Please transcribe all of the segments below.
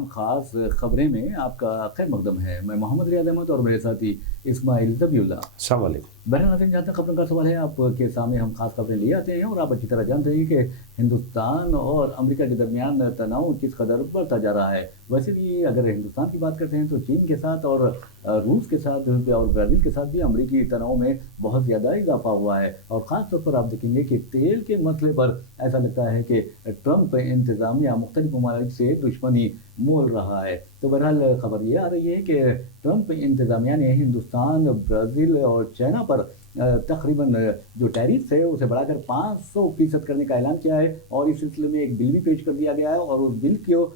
تمام خاص خبریں میں آپ کا خیر مقدم ہے. میں محمد ریاض احمد اور میرے ساتھی اسماعیل ذبیح اللہ. السلام علیکم. ناظرین، جہاں تک خبروں کا سوال ہے، آپ کے سامنے ہم خاص خبریں لے آتے ہیں اور آپ اچھی طرح جانتے ہیں کہ ہندوستان اور امریکہ کے درمیان تناؤ کس قدر بڑھتا جا رہا ہے. ویسے بھی اگر ہندوستان کی بات کرتے ہیں تو چین کے ساتھ اور روس کے ساتھ اور برازیل کے ساتھ بھی امریکی تناؤ میں بہت زیادہ اضافہ ہوا ہے. اور خاص طور پر آپ دیکھیں گے کہ تیل کے مسئلے پر ایسا لگتا ہے کہ ٹرمپ انتظامیہ مختلف ممالک سے دشمنی مول رہا ہے. تو بہرحال خبر یہ آ رہی ہے کہ ٹرمپ انتظامیہ نے ہندوستان، برازیل اور چائنا پر تقریباً جو ٹیرف ہے اسے بڑھا کر 500% کرنے کا اعلان کیا ہے. اور اس سلسلے میں ایک بل بھی پیش کر دیا گیا ہے اور اس بل کو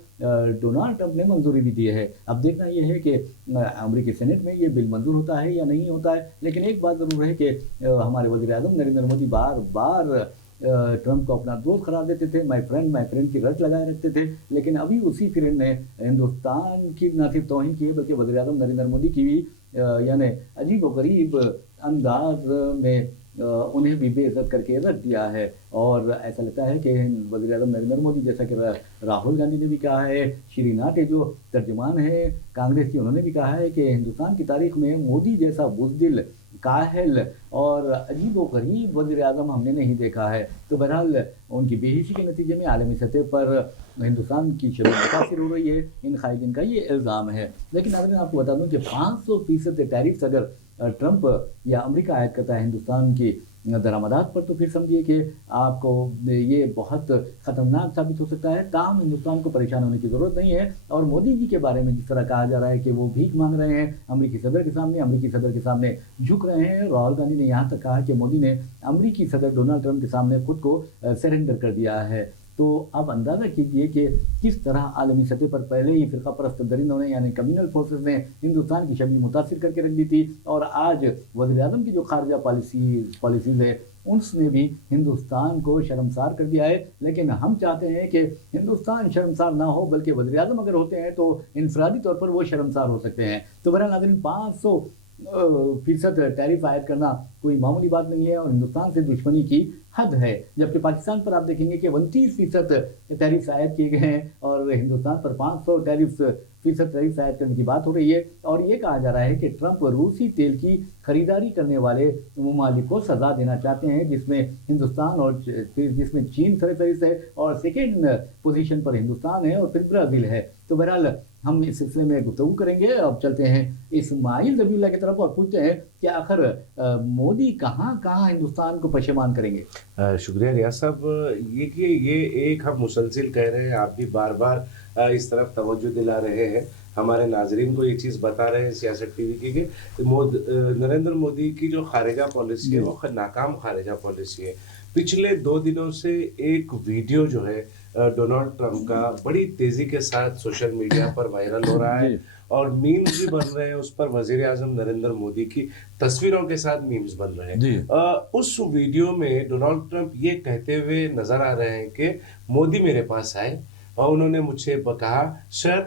ڈونالڈ ٹرمپ نے منظوری بھی دی ہے. اب دیکھنا یہ ہے کہ امریکی سینٹ میں یہ بل منظور ہوتا ہے یا نہیں ہوتا ہے. لیکن ایک بات ضرور ہے کہ ہمارے وزیر اعظم نریندر مودی بار بار ٹرمپ کو اپنا دوست قرار دیتے تھے، مائی فرینڈ کی رٹ لگائے رکھتے تھے. لیکن ابھی اسی فرینڈ نے ہندوستان کی نہ صرف توہین کی ہے بلکہ وزیر اعظم نریندر مودی کی بھی یعنی عجیب و غریب انداز میں انہیں بھی بے عزت کر کے رکھ دیا ہے. اور ایسا لگتا ہے کہ وزیر اعظم نریندر مودی، جیسا کہ راہل گاندھی نے بھی کہا ہے، شری ناٹے جو ترجمان ہیں کانگریس کی، انہوں نے بھی کہا ہے کہ ہندوستان کی تاریخ میں مودی جیسا بزدل، کاہل اور عجیب و غریب وزیر اعظم ہم نے نہیں دیکھا ہے. تو بہرحال ان کی بے حیثی کے نتیجے میں عالمی سطح پر ہندوستان کی شرح متاثر ہو رہی ہے، ان قائدین کا یہ الزام ہے. لیکن اگر میں آپ کو بتا دوں کہ 500% ٹیرفز اگر ٹرمپ یا امریکہ عائد کرتا ہے ہندوستان کی درآمدات پر، تو پھر سمجھیے کہ آپ کو یہ بہت خطرناک ثابت ہو سکتا ہے. تاہم ہندوستان کو پریشان ہونے کی ضرورت نہیں ہے. اور مودی جی کے بارے میں جس طرح کہا جا رہا ہے کہ وہ بھیک مانگ رہے ہیں امریکی صدر کے سامنے جھک رہے ہیں. راہل گاندھی نے یہاں تک کہا کہ مودی نے امریکی صدر ڈونلڈ ٹرمپ کے سامنے خود کو سرنڈر کر دیا ہے. تو آپ اندازہ کیجئے کہ کس طرح عالمی سطح پر پہلے ہی فرقہ پرست درندوں نے یعنی کمیونل فورسز نے ہندوستان کی شبیہ متاثر کر کے رکھ دی تھی. اور آج وزیر اعظم کی جو خارجہ پالیسیز ہے اس نے بھی ہندوستان کو شرمسار کر دیا ہے. لیکن ہم چاہتے ہیں کہ ہندوستان شرمسار نہ ہو، بلکہ وزیر اعظم اگر ہوتے ہیں تو انفرادی طور پر وہ شرمسار ہو سکتے ہیں. تو بہرحال ناظرین، 500% ٹیرف عائد کرنا کوئی معمولی بات نہیں ہے اور ہندوستان سے دشمنی کی حد ہے. جبکہ پاکستان پر آپ دیکھیں گے کہ 29% ٹیرف عائد کیے گئے ہیں اور ہندوستان پر 500% ٹیرف عائد کرنے کی بات ہو رہی ہے. اور یہ کہا جا رہا ہے کہ ٹرمپ روسی تیل کی خریداری کرنے والے ممالک کو سزا دینا چاہتے ہیں، جس میں ہندوستان اور جس میں چین سرفہرست ہے اور سیکنڈ پوزیشن پر ہندوستان ہے اور پھر برازیل ہے. تو بہرحال ہم اس سلسلے میں گفتگو کریں گے. اب چلتے ہیں اسماعیل ذبیح اللہ کی طرف اور پوچھتے ہیں کہ آخر مودی کہاں ہندوستان کو پشیمان کریں گے. شکریہ ریاض صاحب. یہ ایک ہم مسلسل کہہ رہے ہیں، آپ بھی بار بار اس طرف توجہ دلا رہے ہیں، ہمارے ناظرین کو یہ چیز بتا رہے ہیں سیاست ٹی وی کی کہ نریندر مودی کی جو خارجہ پالیسی ہے وہ ناکام خارجہ پالیسی ہے. پچھلے 2 دنوں سے ایک ویڈیو جو ہے ڈونلڈ ٹرمپ کا بڑی تیزی کے ساتھ سوشل میڈیا پر وائرل ہو رہا ہے اور میمز بھی بن رہے ہیں. اس پر وزیر اعظم نریندر مودی کی تصویروں کے ساتھ میمز بن رہے ہیں. اس ویڈیو میں ڈونلڈ ٹرمپ یہ کہتے ہوئے نظر آ رہے ہیں کہ مودی میرے پاس آئے اور انہوں نے مجھ سے کہا، سر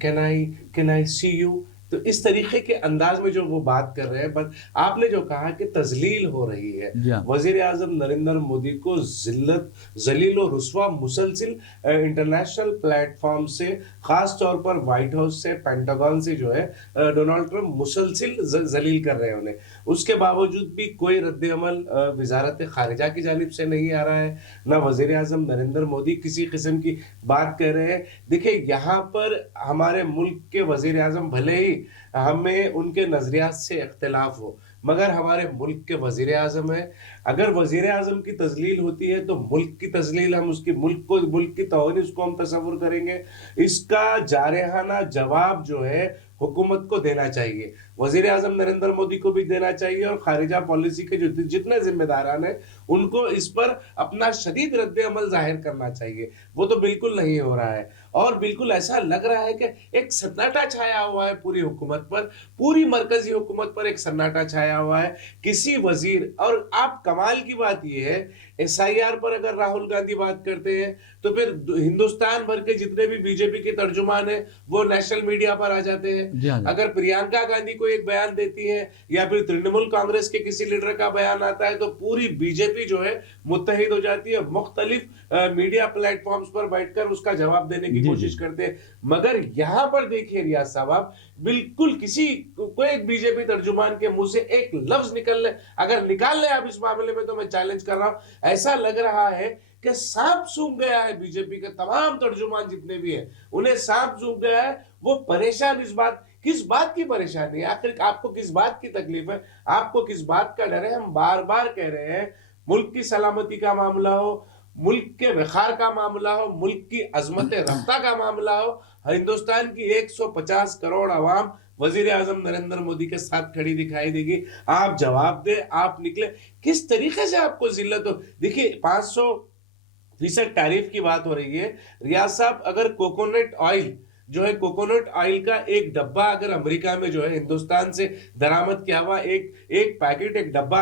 کین آئی سی یو. تو اس طریقے کے انداز میں جو وہ بات کر رہے ہیں. بس آپ نے جو کہا کہ تذلیل ہو رہی ہے، وزیر اعظم نریندر مودی کو ذلیل و رسوا مسلسل انٹرنیشنل پلیٹ فارم سے، خاص طور پر وائٹ ہاؤس سے، پینٹاگون سے جو ہے ڈونلڈ ٹرمپ مسلسل ذلیل کر رہے ہیں انہیں. اس کے باوجود بھی کوئی رد عمل وزارت خارجہ کی جانب سے نہیں آ رہا ہے، نہ وزیر اعظم نریندر مودی کسی قسم کی بات کر رہے ہیں. دیکھیں، یہاں پر ہمارے ملک کے وزیر اعظم بھلے ہی ہمیں ان کے نظریات سے اختلاف ہو، مگر ہمارے ملک کے وزیر اعظم ہیں. اگر وزیر اعظم کی تذلیل ہوتی ہے تو ملک کی تذلیل، ہم اس کی ملک کی توہین اس کو ہم تصور کریں گے. اس کا جارحانہ جواب جو ہے حکومت کو دینا چاہیے، وزیر اعظم نریندر مودی کو بھی دینا چاہیے اور خارجہ پالیسی کے جو جتنے ذمہ داران ہیں ان کو اس پر اپنا شدید رد عمل ظاہر کرنا چاہیے. وہ تو بالکل نہیں ہو رہا ہے اور بالکل ایسا لگ رہا ہے کہ ایک سناٹا چھایا ہوا ہے پوری حکومت پر، پوری مرکزی حکومت پر ایک سناٹا چھایا ہوا ہے. کسی وزیر، اور آپ کمال کی بات یہ ہے، SIR پر اگر راہل گاندھی بات کرتے ہیں تو پھر ہندوستان بھر کے جتنے بھی بی جے پی کے ترجمان ہیں وہ نیشنل میڈیا پر آ جاتے ہیں. اگر پرینکا گاندھی کو ایک بیان دیتی ہے یا پھر ترنمول کانگریس کے کسی لیڈر کا بیان آتا ہے تو پوری بی جے پی جو ہے متحد ہو جاتی ہے، مختلف میڈیا پلیٹ فارمز پر بیٹھ کر اس کا جواب دینے की जी, कोशिश जी। करते हैं। मगर यहाँ पर देखिए रियाज साहब, आप बिल्कुल किसी कोई एक बीजेपी तर्जुमान के मुंह से एक लफ्ज निकाल ले आप इस मामले में, तो मैं चैलेंज कर रहा हूं, ऐसा लग रहा है कि सांप सूंघ गया है। बीजेपी के तमाम तर्जुमान जितने भी हैं, उन्हें सांप सूंघ गया है। वो परेशान इस बात, किस बात की परेशानी है आखिर, आपको किस बात की तकलीफ है, आपको किस बात का डर है? हम बार बार कह रहे हैं, मुल्क की सलामती का मामला हो, मुल्क के वखार का मामला हो, मुल्क की अजमत रफ्ता का मामला हो, हिंदुस्तान की 150 करोड़ आवाम वजीर आजम नरेंद्र मोदी के साथ खड़ी दिखाई देगी। आप जवाब दे, आप निकले, किस तरीके से आपको जिल्लत हो। देखिए 500% टैरिफ की बात हो रही है रियाज साहब। अगर कोकोनट ऑयल जो है, कोकोनट ऑयल का एक डब्बा अगर अमेरिका में जो है हिंदुस्तान से दरामद किया हुआ एक पैकेट, एक डब्बा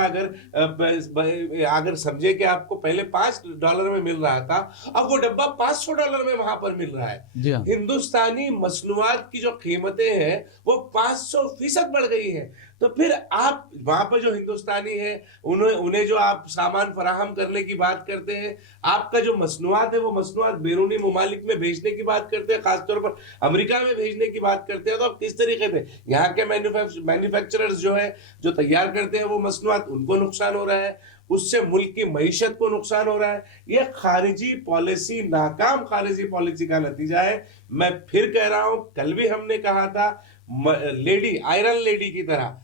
अगर समझे कि आपको पहले $5 में मिल रहा था, अब वो डब्बा $500 में वहां पर मिल रहा है। जी हाँ। हिंदुस्तानी मसनूआत की जो कीमतें हैं वो 500% बढ़ गई हैं। तो फिर आप वहां पर जो हिंदुस्तानी है, उन्हें जो आप सामान फराहम करने की बात करते हैं, आपका जो मसनूआत है वो मसनूआत बैरूनी ममालिक में भेजने की बात करते हैं, खासतौर पर अमेरिका में भेजने की बात करते हैं, तो आप किस तरीके से यहाँ के मैन्युफैक्चरर्स जो है, जो तैयार करते हैं वो मसनूआत, उनको नुकसान हो रहा है, उससे मुल्क की मईशत को नुकसान हो रहा है। ये खारिजी पॉलिसी, नाकाम खारिजी पॉलिसी का नतीजा है। मैं फिर कह रहा हूं, कल भी हमने कहा था, लेडी, आयरन लेडी की तरह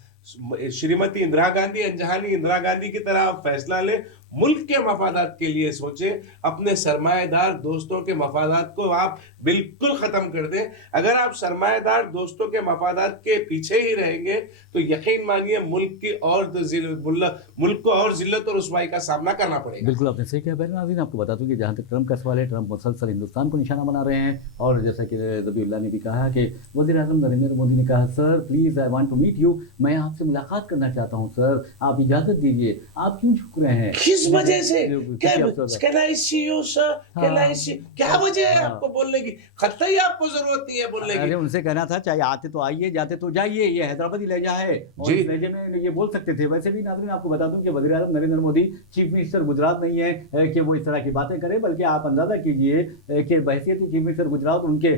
श्रीमती इंदिरा गांधी, अनजहानी इंदिरा गांधी की तरह आप फैसला ले, मुल्क के मफादात के लिए सोचे, अपने सरमाएदार दोस्तों के मफादात को आप बिल्कुल खत्म कर दें। अगर आप सरमाएदार दोस्तों के मफादात के पीछे ही रहेंगे तो यकीन मानिए मुल्क को और जिल्लत और रुसवाई का सामना करना पड़ेगा। बिल्कुल आपने सही कहा। बहरहाल नाज़रीन, आपको बता दूं कि जहाँ तक ट्रंप का सवाल है, ट्रंप मुसलसल हिंदुस्तान को निशाना बना रहे हैं। और जैसा कि ज़बीउल्लाह ने भी कहा कि वज़ीर आज़म नरेंद्र मोदी ने कहा, sir please I want to meet you, मैं आपसे मुलाकात करना चाहता हूँ सर, आप इजाज़त दीजिए, आप क्यों झुक रहे हैं? किस वजह से? Can I see you sir? Can I see? क्या वजह है आपको बोलने की? कतई आपको जरूरत नहीं है बोलने की। अरे उनसे कहना था, चाहे आते तो आइए, जाते तो जाइए, ये हैदराबादी लहजा है और इस लहजे में ये बोल सकते थे। वैसे भी नाज़रीन, आपको बता दूं कि वज़ीर आज़म नरेंद्र मोदी चीफ मिनिस्टर गुजरात नहीं है कि वो इस तरह की बातें करें, बल्कि आप अंदाजा कीजिए कि बहैसियत चीफ मिनिस्टर गुजरात उनके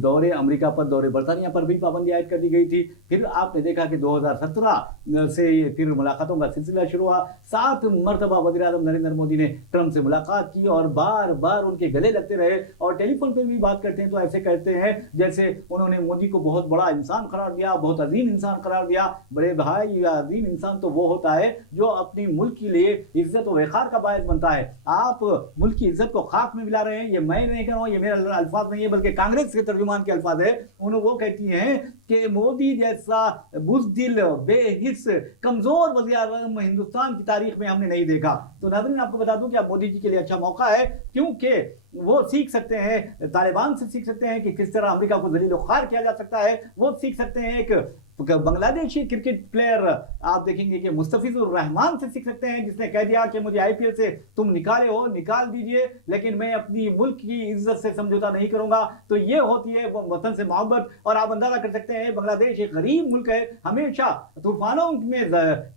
दौरे अमेरिका पर, दौरे बरतानिया पर भी पाबंदी आयद कर दी गई थी। फिर आपने देखा कि 2017 से फिर मुलाकातों का सिलसिला शुरू हुआ। 7 मरतबा वज़ीर आज़म नरेंद्र मोदी ने ट्रंप से मुलाकात की और बार बार उनके गले लगते रहे। और टेलीफोन पर भी बात करते हैं तो ऐसे कहते हैं जैसे उन्होंने मोदी को बहुत बड़ा इंसान करार दिया, बहुत अजीम इंसान करार दिया। बड़े भाई, अजीम इंसान तो वो होता है जो अपनी मुल्क के लिए इज्जत और वक़ार का बायस बनता है। आप मुल्क की इज्जत को खाक में मिला रहे हैं। ये मैं नहीं कह रहा हूँ, ये मेरा अल्फाज नहीं है, बल्कि कांग्रेस के तर्जुमान के अल्फाज है। उन्होंने वो कहती हैं कि मोदी जैसा बुज़दिल, बेहिस, कमजोर वज़ीर आज़म हिंदुस्तान की तारीख में हमने नहीं देखा। तो नाज़रीन, आपको बता दूं कि अब मोदी जी के लिए अच्छा मौका है, क्योंकि वो सीख सकते हैं, तालिबान से सीख सकते हैं कि किस तरह अमेरिका को जलील ख्वार किया जा सकता है। वो सीख सकते हैं एक बांग्लादेशी क्रिकेट प्लेयर, आप देखेंगे कि मुस्तफिजुर रहमान से सीख सकते हैं, जिसने कह दिया कि मुझे आईपीएल से तुम निकाले हो, निकाल दीजिए, लेकिन मैं अपनी मुल्क की इज्जत से समझौता नहीं करूंगा। तो ये होती है वतन से मोहब्बत। और आप अंदाजा कर सकते हैं, बांग्लादेश एक गरीब मुल्क है, हमेशा तूफानों में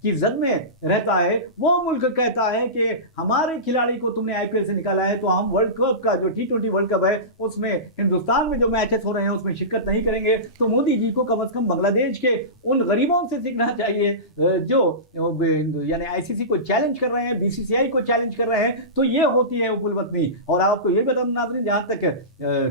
की जद में रहता है। वो मुल्क कहता है कि हमारे खिलाड़ी को तुमने आईपीएल से निकाला है, तो हम वर्ल्ड कप का जो T20 वर्ल्ड कप है, उसमें हिंदुस्तान में जो मैचेस हो रहे हैं उसमें शिरकत नहीं करेंगे। तो मोदी जी को कम से कम बांग्लादेश के उन गरीबों से सीखना चाहिए जो यानी आईसीसी को चैलेंज कर रहे हैं, बीसीसीआई को चैलेंज कर रहे हैं। तो ये होती है उकुलवतनी। और आपको ये बता नाज़रीन, जहां तक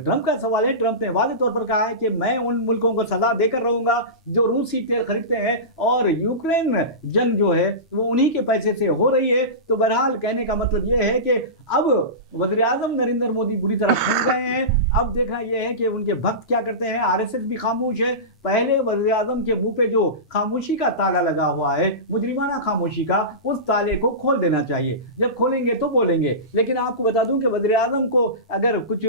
ट्रंप का सवाल है, ट्रंप ने वाज़ेह तौर पर कहा है कि मैं उन मुल्कों को सजा देकर रहूंगा जो रूसी तेल खरीदते हैं, और यूक्रेन जंग जो है वो उन्हीं के पैसे से हो रही है। तो बहरहाल कहने का मतलब ये है कि अब वज़ीर आज़म नरेंद्र मोदी बुरी तरह फंस गए हैं। अब देखना यह है कि उनके भक्त क्या करते हैं। आरएसएस भी खामोश है। पहले वज़ीर आज़म के मुंह पे जो खामोशी का ताला लगा हुआ है, मुजरिमाना खामोशी का, उस ताले को खोल देना चाहिए। जब खोलेंगे तो बोलेंगे। लेकिन आपको बता दूं कि वज़ीर आज़म को अगर कुछ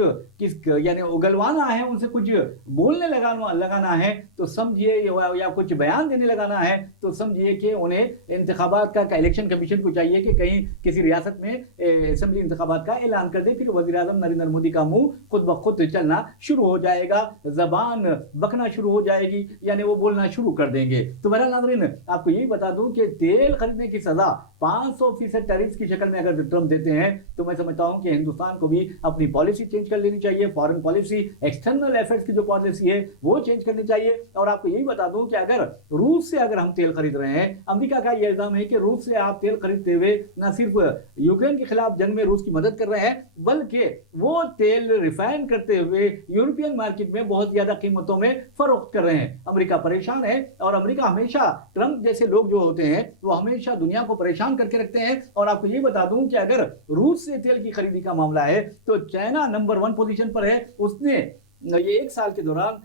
यानी उगलवाना है, उनसे कुछ बोलने लगाना है तो समझिए, या कुछ बयान देने लगाना है तो समझिए कि उन्हें इंतखाबात का इलेक्शन कमीशन को चाहिए कि कहीं किसी रियासत में असेंबली इंतखाबात का ऐलान कर दे। फिर वज़ीर आज़म नरेंद्र मोदी का मुंह खुद ब खुद चलना शुरू हो जाएगा, जबान बकना शुरू हो जाएगी। जाएगी, यानी वो बोलना शुरू कर देंगे। तो बहरहाल नाज़रीन, आपको यही बता दूं कि तेल खरीदने की सजा 500% टैरिफ की शक्ल में अगर ट्रम्प देते हैं तो मैं समझता हूं कि हिंदुस्तान को भी अपनी पॉलिसी चेंज कर लेनी चाहिए, फॉरेन पॉलिसी, एक्सटर्नल अफेयर्स की जो पॉलिसी है वो चेंज करनी चाहिए। और आपको यही बता दूं कि अगर रूस से अगर हम तेल खरीद रहे हैं, अमेरिका का यह इल्जाम है कि रूस से आप तेल खरीदते हुए न सिर्फ यूक्रेन के खिलाफ जंग में रूस की मदद कर रहे हैं, बल्कि वो तेल रिफाइन करते हुए यूरोपियन मार्केट में बहुत ज्यादा कीमतों में फरोख्त कर रहे हैं। अमेरिका परेशान है, और अमेरिका हमेशा, ट्रंप जैसे लोग जो होते हैं वो हमेशा दुनिया को परेशान करके रखते हैं। और आपको ये बता दूं कि अगर रूस से तेल की खरीदी का मामला है तो चाइना नंबर 1 पोजीशन पर है। उसने ये एक साल के दौरान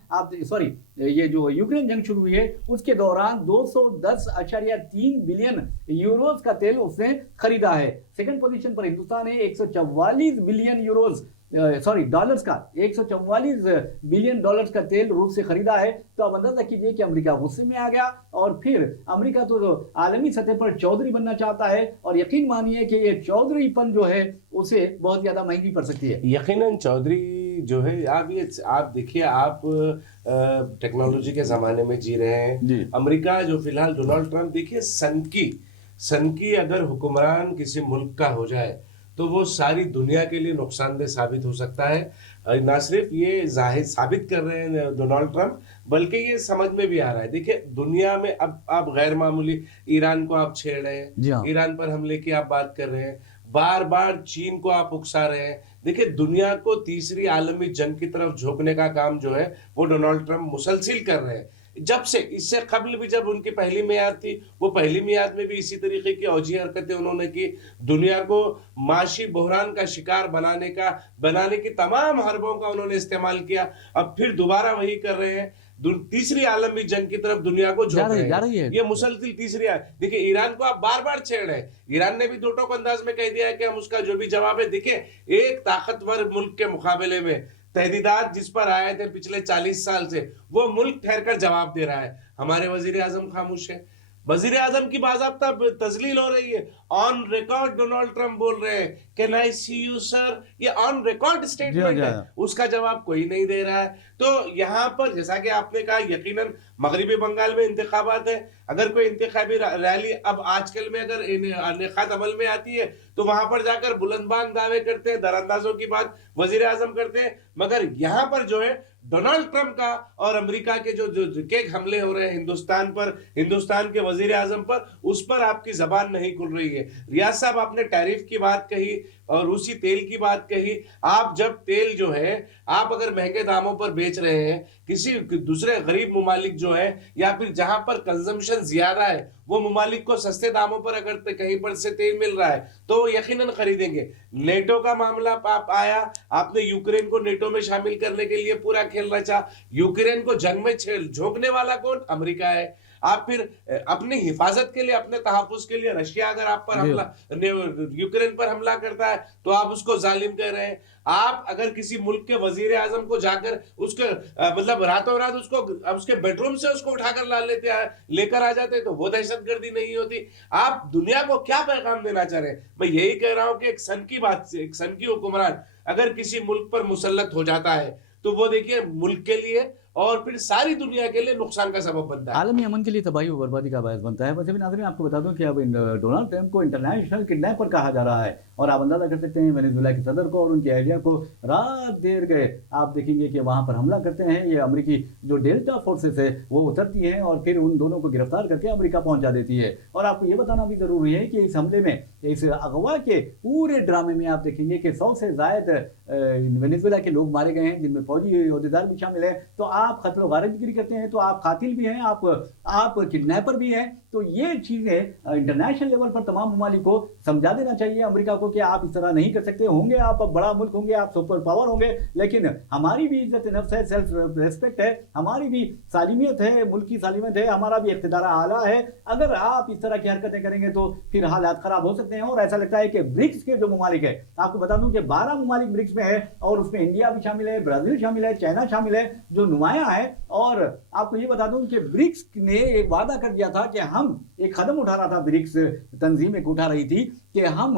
ये जो यूक्रेन जंग शुरू हुई है उसके दौरान 210.3 बिलियन यूरोज का तेल उसने खरीदा है। सेकंड पोजीशन पर हिंदुस्तान है, 144 बिलियन डॉलर्स का 144 बिलियन डॉलर्स का तेल रूस से खरीदा है। तो अब अंदाजा कीजिए कि अमेरिका गुस्से में आ गया, और फिर अमेरिका तो आलमी सतह पर चौधरी बनना चाहता है, और यकीन मानिए कि ये चौधरीपन जो है उसे बहुत ज्यादा महंगी पड़ सकती है। यकीनन चौधरी जो है, आप देखिए, आप टेक्नोलॉजी के जमाने में जी रहे हैं। अमेरिका जो फिलहाल डोनाल्ड ट्रंप, देखिए सन की अगर हुक्मरान किसी मुल्क का हो जाए तो वो सारी दुनिया के लिए नुकसानदेह साबित हो सकता है। ना सिर्फ ये जाहिर साबित कर रहे हैं डोनाल्ड ट्रंप, बल्कि ये समझ में भी आ रहा है। देखिए दुनिया में अब आप गैर मामूली ईरान को आप छेड़ रहे हैं, ईरान पर हमले की आप बात कर रहे हैं, बार बार चीन को आप उकसा रहे हैं। देखिए दुनिया को तीसरी आलमी जंग की तरफ झोंकने का काम जो है वो डोनाल्ड ट्रंप मुसलसिल कर रहे हैं। जब से, इससे कबल भी जब उनकी पहली मियाद थी, वो पहली मियाद में भी इसी तरीके की औजी हरकतें उन्होंने की, दुनिया को माशी बहरान का शिकार बनाने की तमाम हरबों का उन्होंने इस्तेमाल किया। अब फिर दोबारा वही कर रहे हैं, तीसरी आलमी जंग की तरफ दुनिया को झोंक रहे हैं। ये मुसलसिल देखिए ईरान को आप बार बार छेड़ रहे हैं। ईरान ने भी दो टोक अंदाज में कह दिया है कि हम उसका जो भी जवाब है, देखिए एक ताकतवर मुल्क के मुकाबले में तहदीदात जिस पर आए थे पिछले 40 साल से, वो मुल्क ठहर कर जवाब दे रहा है। हमारे वजीर आजम खामोश है, वजीर आजम की बाज़ाब्ता तजलील हो रही है। ऑन रिकॉर्ड डोनाल्ड ट्रंप बोल रहे हैं can I see you sir, ये ऑन रिकॉर्ड स्टेटमेंट है, उसका जवाब कोई नहीं दे रहा है। तो यहाँ पर जैसा कि आपने कहा, यकीनन मगरिबी बंगाल में इंतखाबात है, अगर कोई इंतखाबी रैली अब आजकल में अगर इनेकाद अमल में आती है तो वहां पर जाकर बुलंदबान दावे करते हैं, दरअंदाजों की बात वजीर आजम करते हैं। मगर यहाँ पर जो है डोनाल्ड ट्रंप का और अमेरिका के जो केक हमले हो रहे हैं हिंदुस्तान पर, हिंदुस्तान के वजीर आजम पर, उस पर आपकी जबान नहीं खुल रही है। रियाज साहब, आपने टैरिफ की बात कही और रूसी तेल की बात कही। आप जब तेल जो है आप अगर महंगे दामों पर बेच रहे हैं, किसी दूसरे गरीब मुमालिक जो है या फिर जहां पर कंजम्पशन ज्यादा है वो मुमालिक को सस्ते दामों पर अगर कहीं पर से तेल मिल रहा है तो वो यकीनन खरीदेंगे। नेटो का मामला आया, आपने यूक्रेन को नेटो में शामिल करने के लिए पूरा खेल रचा। यूक्रेन को जंग में झोंकने वाला कौन? अमेरिका है। आप फिर अपनी हिफाजत के लिए, अपने तहफ़्फ़ुज़ के लिए, रशिया अगर आप पर यूक्रेन पर हमला करता है तो आप उसको जालिम कह रहे हैं। आप अगर किसी मुल्क के वजीर आजम को जाकर उसके मतलब रातों रात उसके बेडरूम से उसको उठाकर लेकर आ जाते तो वो दहशतगर्दी नहीं होती। आप दुनिया को क्या पैगाम देना चाह रहे हैं? मैं यही कह रहा हूं कि एक सन की बात से, एक सन की हुक्मरान अगर किसी मुल्क पर मुसल्लत हो जाता है तो वो देखिए मुल्क के लिए और फिर सारी दुनिया के लिए नुकसान का सबब बनता है, आलमी अमन के लिए तबाही और बर्बादी का बायस बनता है। वैसे भी नाज़रीन, आपको बता दूं कि अब डोनाल्ड ट्रंप को इंटरनेशनल किडनैपर कहा जा रहा है, और आप अंदाजा कर सकते हैं वेनेजुएला के सदर को और उनकी अहलिया को रात देर गए आप देखेंगे कि वहां पर हमला करते हैं। ये अमेरिकी जो डेल्टा फोर्सेस है वो उतरती हैं और फिर उन दोनों को गिरफ्तार करके अमेरिका पहुंचा देती है। और आपको ये बताना भी जरूरी है कि इस हमले में, इस अगवा के पूरे ड्रामे में आप देखेंगे कि 100 से ज्यादा वेनेजुएला के लोग मारे गए हैं, जिनमें फौजी ओहदेदार भी शामिल है। तो आप कत्ल वारतगिरी करते हैं तो आप कातिल भी हैं, आप किडनैपर भी हैं। तो ये चीजें इंटरनेशनल लेवल पर तमाम ममालिक को समझा देना चाहिए अमेरिका को कि आप इस तरह नहीं कर सकते। होंगे आप बड़ा मुल्क होंगे, आप सुपर पावर होंगे, लेकिन हमारी भी इज्जत नफ्स है, सेल्फ रेस्पेक्ट है, हमारी भी सालिमियत है, मुल्क की सालिमियत है, हमारा भी इख्तिदार आला है। अगर आप इस तरह की हरकतें करेंगे तो फिर हालात खराब हो सकते हैं। और ऐसा लगता है कि ब्रिक्स के जो ममालिक है, आपको बता दूं कि 12 ममालिक ब्रिक्स में है और उसमें इंडिया भी शामिल है, ब्राजील शामिल है, चाइना शामिल है, जो नुमाया है। और आपको ये बता दूं कि ब्रिक्स ने एक वादा कर दिया था कि हम एक कदम उठा रहा था, ब्रिक्स तंजीम एक उठा रही थी कि हम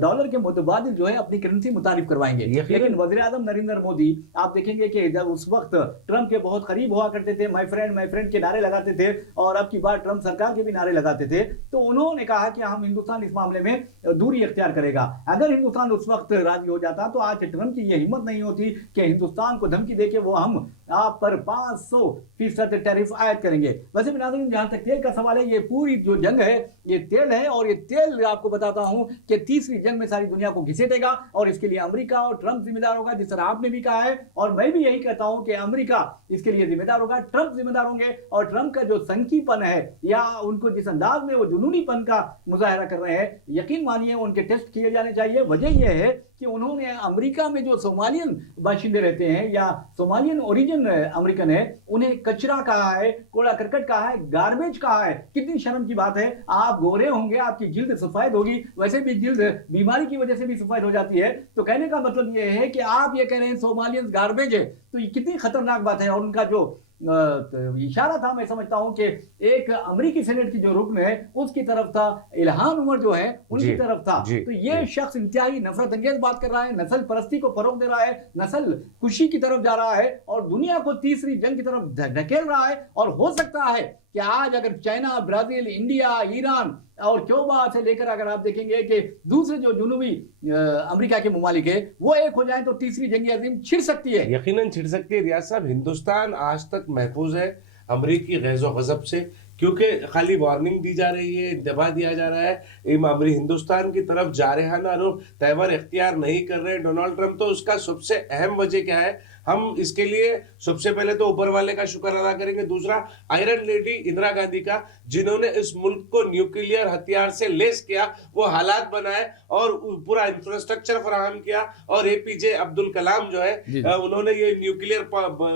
डॉलर के मुतबादिल जो है अपनी करेंसी मुतारिफ करवाएंगे। लेकिन वज़ीर आज़म नरेंद्र मोदी आप देखेंगे कि जब उस वक्त ट्रंप के बहुत करीब हुआ करते थे, माय फ्रेंड के नारे लगाते थे, और अब की बार ट्रंप सरकार के भी नारे लगाते थे, तो उन्होंने कहा कि हम हिंदुस्तान इस मामले में दूरी इख्तियार करेगा। अगर हिंदुस्तान उस वक्त राजी हो जाता तो आज ट्रंप की यह हिम्मत नहीं होती कि हिंदुस्तान को धमकी देके वो हम आप पर 500% टैरिफ आयद करेंगे। वैसे भी नाज़रीन, जहां तक तेल का सवाल है, ये पूरी जो जंग है ये तेल है, और ये तेल आपको बताता हूं कि तीसरी जंग में सारी दुनिया को घिसेटेगा, और इसके लिए अमेरिका और ट्रंप जिम्मेदार होगा, जिस तरह आपने भी कहा है, और मैं भी यही कहता हूं कि अमेरिका इसके लिए जिम्मेदार होगा, ट्रंप जिम्मेदार होंगे। और ट्रंप का जो संकीपन है या उनको जिस अंदाज में वो जुनूनीपन का मुजाहरा कर रहे हैं, यकीन मानिए उनके टेस्ट किए जाने चाहिए। वजह यह है कि उन्होंने अमेरिका में जो सोमालियन बाशिंदे रहते हैं या सोमालियन ओरिजिन अमेरिकन है, उन्हें कचरा कहा है, कूड़ा करकट कहा है, गार्बेज कहा है। कितनी शर्म की बात है। आप गोरे होंगे, आपकी जिल्द सफेद होगी, वैसे भी जिल्द बीमारी की वजह से भी सफेद हो जाती है। तो कहने का मतलब यह है कि आप ये कह रहे हैं सोमालियंस गार्बेज है, तो ये कितनी खतरनाक बात है। और उनका जो इशारा था, मैं समझता हूं कि एक अमेरिकी सेनेट की जो रुकन है उसकी तरफ था, इल्हान उमर जो है उनकी तरफ था। तो ये शख्स इंतहाई नफरत अंगेज बात कर रहा है, नस्ल परस्ती को फरोग दे रहा है, नस्ल खुशी की तरफ जा रहा है, और दुनिया को तीसरी जंग की तरफ ढकेल रहा है। और हो सकता है कि आज अगर चाइना, ब्राजील, इंडिया, ईरान और क्यूबा से लेकर अगर आप देखेंगे कि दूसरे जो जुनूबी अमेरिका के ममालिक है वो एक हो जाए तो तीसरी जंग अजीम छिड़ सकती है। यकीनन छिड़ सकती है। रियाज साहब, हिंदुस्तान आज तक महफूज है अमरीकी गैज़ो गज़ब से, क्योंकि खाली वार्निंग दी जा रही है, दबा दिया जा रहा है, हिंदुस्तान की तरफ जारहाना रुख तेवर इख्तियार नहीं कर रहे डोनाल्ड ट्रंप। तो उसका सबसे अहम वजह क्या है? हम इसके लिए सबसे पहले तो ऊपर वाले का शुक्र अदा करेंगे, दूसरा आयरन लेडी इंदिरा गांधी का, जिन्होंने इस मुल्क को न्यूक्लियर हथियार से लेस किया, वो हालात बनाए और पूरा इंफ्रास्ट्रक्चर फराहम किया। और एपीजे अब्दुल कलाम जो है उन्होंने ये न्यूक्लियर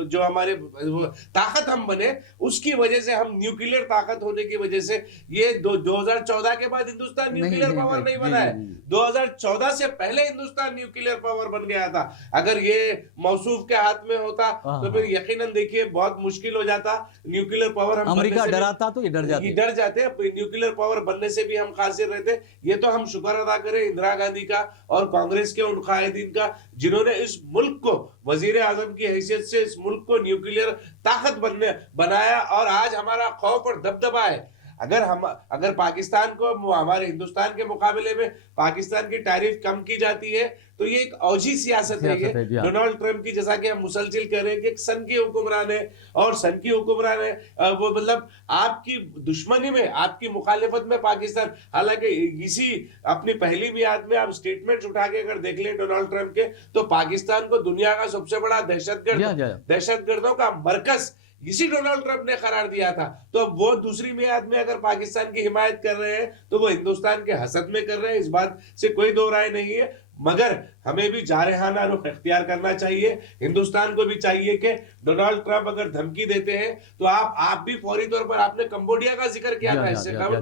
जो हमारे ताकत हम बने, उसकी वजह से हम न्यूक्लियर ताकत होने की वजह से ये 2014 के बाद हिंदुस्तान न्यूक्लियर पावर नहीं बना है। 2014 से पहले हिंदुस्तान न्यूक्लियर पावर बन गया था। अगर ये मौसूफ के हाथ में होता तो फिर यकीनन देखिए बहुत मुश्किल हो जाता न्यूक्लियर पावर। हम अमेरिका डराता तो ये डर जाते न्यूक्लियर पावर बनने से भी हम खासिर रहते। ये तो हम शुक्र अदा करें इंदिरा गांधी का और कांग्रेस के उन कायदीन का, जिन्होंने इस मुल्क को वजीर आजम की हैसियत से इस मुल्क को न्यूक्लियर ताकत बनाया, और आज हमारा खौफ और दबदबा है। अगर पाकिस्तान को हमारे हिंदुस्तान के मुकाबले में पाकिस्तान की टैरिफ कम की जाती है तो ये एक औजी सियासत है। ये डोनाल्ड ट्रंप की, जैसा कि हम मुसलसिल कह रहे हैं कि एक सन की हुक्मरान है, और सन की हुक्मरान है वो मतलब आपकी दुश्मनी में, आपकी मुखालिफत में पाकिस्तान। हालांकि इसी अपनी पहली मियाद में आप स्टेटमेंट्स उठा के अगर देख लें डोनाल्ड ट्रंप के, तो पाकिस्तान को दुनिया का सबसे बड़ा दहशतगर्दों का मरकज इसी डोनाल्ड ट्रंप ने करार दिया था। तो अब वो दूसरी मियाद में अगर पाकिस्तान की हिमायत कर रहे हैं तो वो हिंदुस्तान के हसद में कर रहे हैं, इस बात से कोई दो राय नहीं है। मगर हमें भी जारहाना रुख इख्तियार करना चाहिए। हिंदुस्तान को भी चाहिए कि डोनाल्ड ट्रंप अगर धमकी देते हैं तो आप भी फौरी तौर पर, आपने कंबोडिया का जिक्र किया था इससे कबल,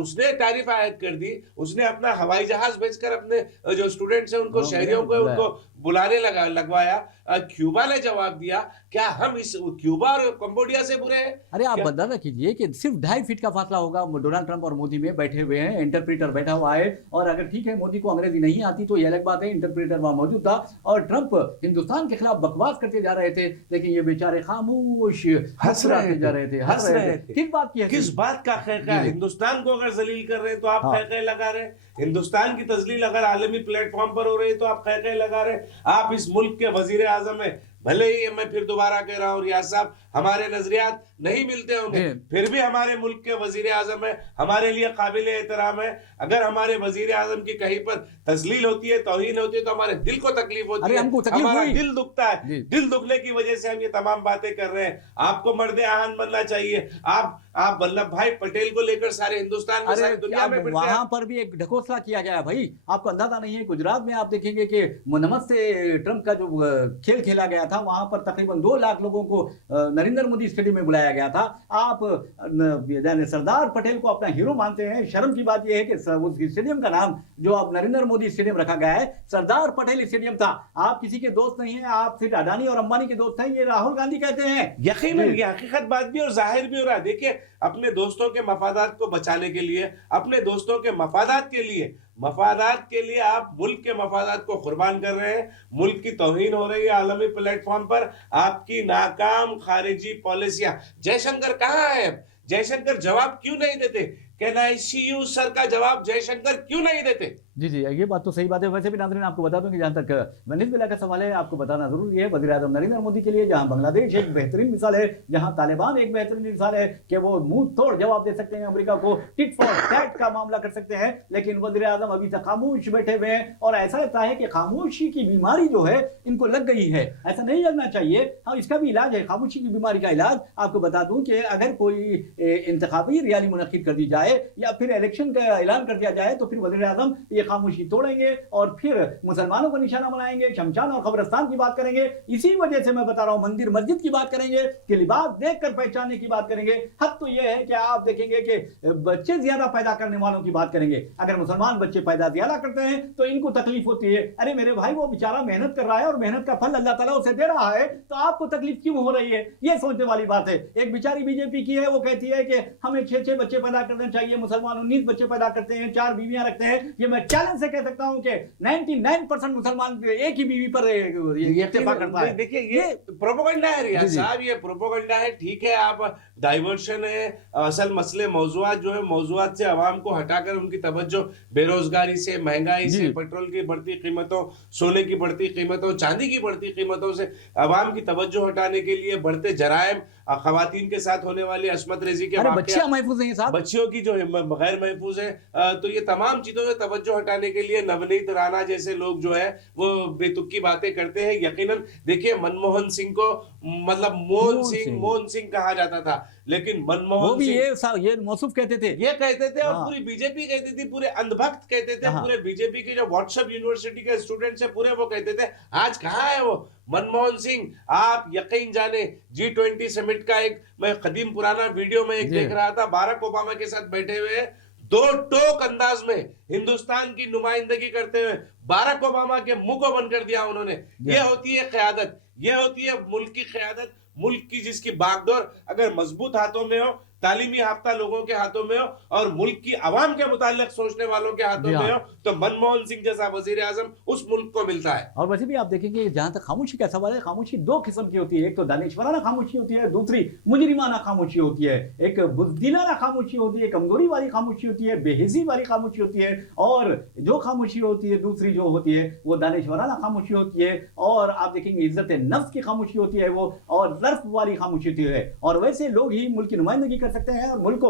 उसने टैरिफ आयद कर दी, उसने अपना हवाई जहाज भेजकर अपने जो स्टूडेंट्स हैं उनको, शहरियों को उनको बुलाने लगवाया। क्यूबा ने जवाब दिया। क्या हम इस क्यूबा और कंबोडिया से बुरे हैं? अरे आप अंदाजा कीजिए कि सिर्फ 2.5 फीट का फासला होगा डोनाल्ड ट्रंप और मोदी में, बैठे हुए हैं, इंटरप्रेटर बैठा हुआ है। और अगर ठीक है मोदी को अंग्रेजी नहीं आती तो ये अलग बात है, इंटरप्रेटर वहां मौजूद था, और ट्रंप हिंदुस्तान के खिलाफ बकवास करते जा रहे थे, लेकिन ये बेचारे खामोश हंस रहे जा रहे थे। किस बात की, किस बात का खैखा? हिंदुस्तान को अगर जलील कर रहे हैं तो आप खैखे लगा रहे हैं, हिंदुस्तान की तजलील अगर आलमी प्लेटफॉर्म पर हो रही है तो आप खैखे लगा रहे हैं। आप इस मुल्क के वजीर आजम है, भले ही मैं फिर दोबारा कह रहा हूँ रियाज साहब, हमारे नजरियात नहीं मिलते होंगे, फिर भी हमारे मुल्क के वजीर आजम है, हमारे लिए काबिल एहतराम है। अगर हमारे वजीर आजम की कहीं पर तजलील होती है, तौहीन होती है, तो हमारे दिल को तकलीफ होती है, हमारा दिल दुखता है। दिल दुखने की वजह से हम ये तमाम बातें कर रहे हैं। आपको मर्द आहान बनना चाहिए। آپ ولبھ بھائی پٹیل کو لے کر سارے ہندوستان میں ساری دنیا میں وہاں پر بھی ایک ڈھکوسلا کیا گیا ہے بھائی. آپ کو اندازہ نہیں ہے گجرات میں آپ دیکھیں گے کہ منمت سے ٹرمپ کا جو کھیل کھیلا گیا تھا وہاں پر تقریباً 2 لاکھ لوگوں کو نریندر مودی اسٹیڈیم میں بلایا گیا تھا. آپ سردار پٹیل کو اپنا ہیرو مانتے ہیں. شرم کی بات یہ ہے کہ اس اسٹیڈیم کا نام جو آپ نریندر مودی اسٹیڈیم رکھا گیا ہے سردار پٹیل اسٹیڈیم تھا. آپ کسی کے دوست نہیں ہیں, آپ صرف اڈانی اور امبانی کے دوست ہیں, یہ راہل گاندھی کہتے ہیں. یقیناً یہ حقیقت بات بھی اور ظاہر بھی ہو رہا ہے. دیکھیے اپنے دوستوں کے مفادات کو بچانے کے لیے, اپنے دوستوں کے مفادات کے لیے آپ ملک کے مفادات کو قربان کر رہے ہیں. ملک کی توہین ہو رہی ہے عالمی پلیٹ فارم پر. آپ کی ناکام خارجی پالیسیاں. جے شنکر کہاں ہے؟ جے شنکر جواب کیوں نہیں دیتے؟ Can I C you sir کا جواب جے شنکر کیوں نہیں دیتے؟ جی یہ بات تو صحیح بات ہے. ویسے بھی ناظرین آپ کو بتا دوں کہ جہاں تک ونیزویلا کا سوال ہے آپ کو بتانا ضروری ہے وزیر اعظم نریندر مودی کے لیے جہاں بنگلہ دیش ایک بہترین مثال ہے, جہاں طالبان ایک بہترین مثال ہے کہ وہ منہ توڑ جواب دے سکتے ہیں امریکہ کو, ٹٹ فار ٹیٹ کا معاملہ کر سکتے ہیں. لیکن وزیر اعظم ابھی تک خاموش بیٹھے ہوئے ہیں اور ایسا لگتا ہے کہ خاموشی کی بیماری جو ہے ان کو لگ گئی ہے. ایسا نہیں لگنا چاہیے. ہاں اس کا بھی علاج ہے, خاموشی کی بیماری کا علاج. آپ کو بتا دوں کہ اگر کوئی انتخابی ریالی منعقد کر دی جائے یا پھر الیکشن کا اعلان کر دیا جائے تو پھر وزیر اعظم یہ خاموشی توڑیں گے اور پھر مسلمانوں کو نشانہ بنائیں گے, شمشان اور قبرستان کی بات کریں گے. اسی وجہ سے میں بتا رہا ہوں مندر مسجد کی بات کریں گے کہ لباس دیکھ کر پہچاننے کی بات کریں گے. حد تو یہ ہے کہ آپ دیکھیں گے کہ بچے زیادہ پیدا کرنے والوں کی بات کریں گے. اگر مسلمان بچے پیدا زیادہ کرتے ہیں تو ان کو تکلیف ہوتی ہے. ارے میرے بھائی وہ بیچارہ محنت کر رہا ہے اور محنت کا پھل اللہ تعالیٰ اسے دے رہا ہے تو آپ کو تکلیف کیوں ہو رہی ہے؟ یہ سوچنے والی بات ہے. ایک بیچاری بی جے پی کی ہے, وہ کہتی ہے کہ ہمیں 6 بچے پیدا کرنے چاہیے, مسلمان 19 بچے پیدا کرتے ہیں, 4 بیویاں رکھتے ہیں. یہ میں چیلنج سے کہہ سکتا ہوں کہ 99% مسلمان ایک ہی بیوی پر اتفاق کرتا ہے. دیکھیے یہ پروپیگنڈا ہے ریاض صاحب, یہ پروپیگنڈا ہے. ٹھیک ہے آپ ڈائیورشن ہے, اصل مسئلے موضوعات جو ہے موضوعات سے عوام کو ہٹا کر ان کی توجہ بے روزگاری سے, مہنگائی سے, پیٹرول کی بڑھتی قیمتوں, سونے کی بڑھتی قیمتوں, چاندی کی بڑھتی قیمتوں سے عوام کی توجہ ہٹانے کے لیے بڑھتے جرائم, خواتین کے ساتھ ہونے والی عصمت ریزی کے بچیاں محفوظ ہیں صاحب, بچیوں کی جو غیر محفوظ ہے, تو یہ تمام چیزوں سے توجہ ہٹانے کے لیے نونیت رانا جیسے لوگ جو ہے وہ بے تکی باتیں کرتے ہیں. یقیناً دیکھیے منموہن سنگھ کو مطلب مون سنگھ کہا جاتا تھا, لیکن منموہن سنگھ یہ موصوف کہتے تھے, یہ کہتے تھے, اور پوری بی جے پی کہتی تھی, پورے اندھ بھکت کہتے تھے, پورے بی جے پی کے جو واٹس ایپ یونیورسٹی کے اسٹوڈنٹس ہیں پورے وہ کہتے تھے. آج کہاں ہے وہ منموہن سنگھ؟ آپ یقین جانے G20 سمٹ کا ایک میں قدیم پرانا ویڈیو میں ایک دیکھ رہا تھا, باراک اوباما کے ساتھ بیٹھے ہوئے 2 ٹوک انداز میں ہندوستان کی نمائندگی کرتے ہوئے باراک اوباما کے منہ کو بند کر دیا انہوں نے. یہ ہوتی ہے قیادت, یہ ہوتی ہے ملک کی قیادت. ملک کی جس کی باغڈور اگر مضبوط ہاتھوں میں ہو, تعلیمی یافتہ لوگوں کے ہاتھوں میں ہو اور ملک کی عوام کے متعلق سوچنے والوں کے ہاتھوں میں ہو, تو منموہن سنگھ جیسا وزیر اعظم اس ملک کو ملتا ہے. اور ویسے بھی آپ دیکھیں گے جہاں تک خاموشی کا سوال ہے, خاموشی 2 قسم کی ہوتی ہے. ایک تو دانشورانہ خاموشی ہوتی ہے, دوسری مجرمانہ خاموشی ہوتی ہے. ایک بزدلانہ خاموشی ہوتی ہے, کمزوری والی خاموشی ہوتی ہے, بے حسی والی خاموشی ہوتی ہے. اور جو خاموشی ہوتی ہے دوسری جو ہوتی ہے وہ دانشورانہ خاموشی ہوتی ہے. اور آپ دیکھیں گے عزت نفس کی خاموشی ہوتی ہے وہ, اور ظرف والی خاموشی ہوتی ہے. اور ویسے لوگ ہی ملک کی نمائندگی کر سکتے ہیں اور ملک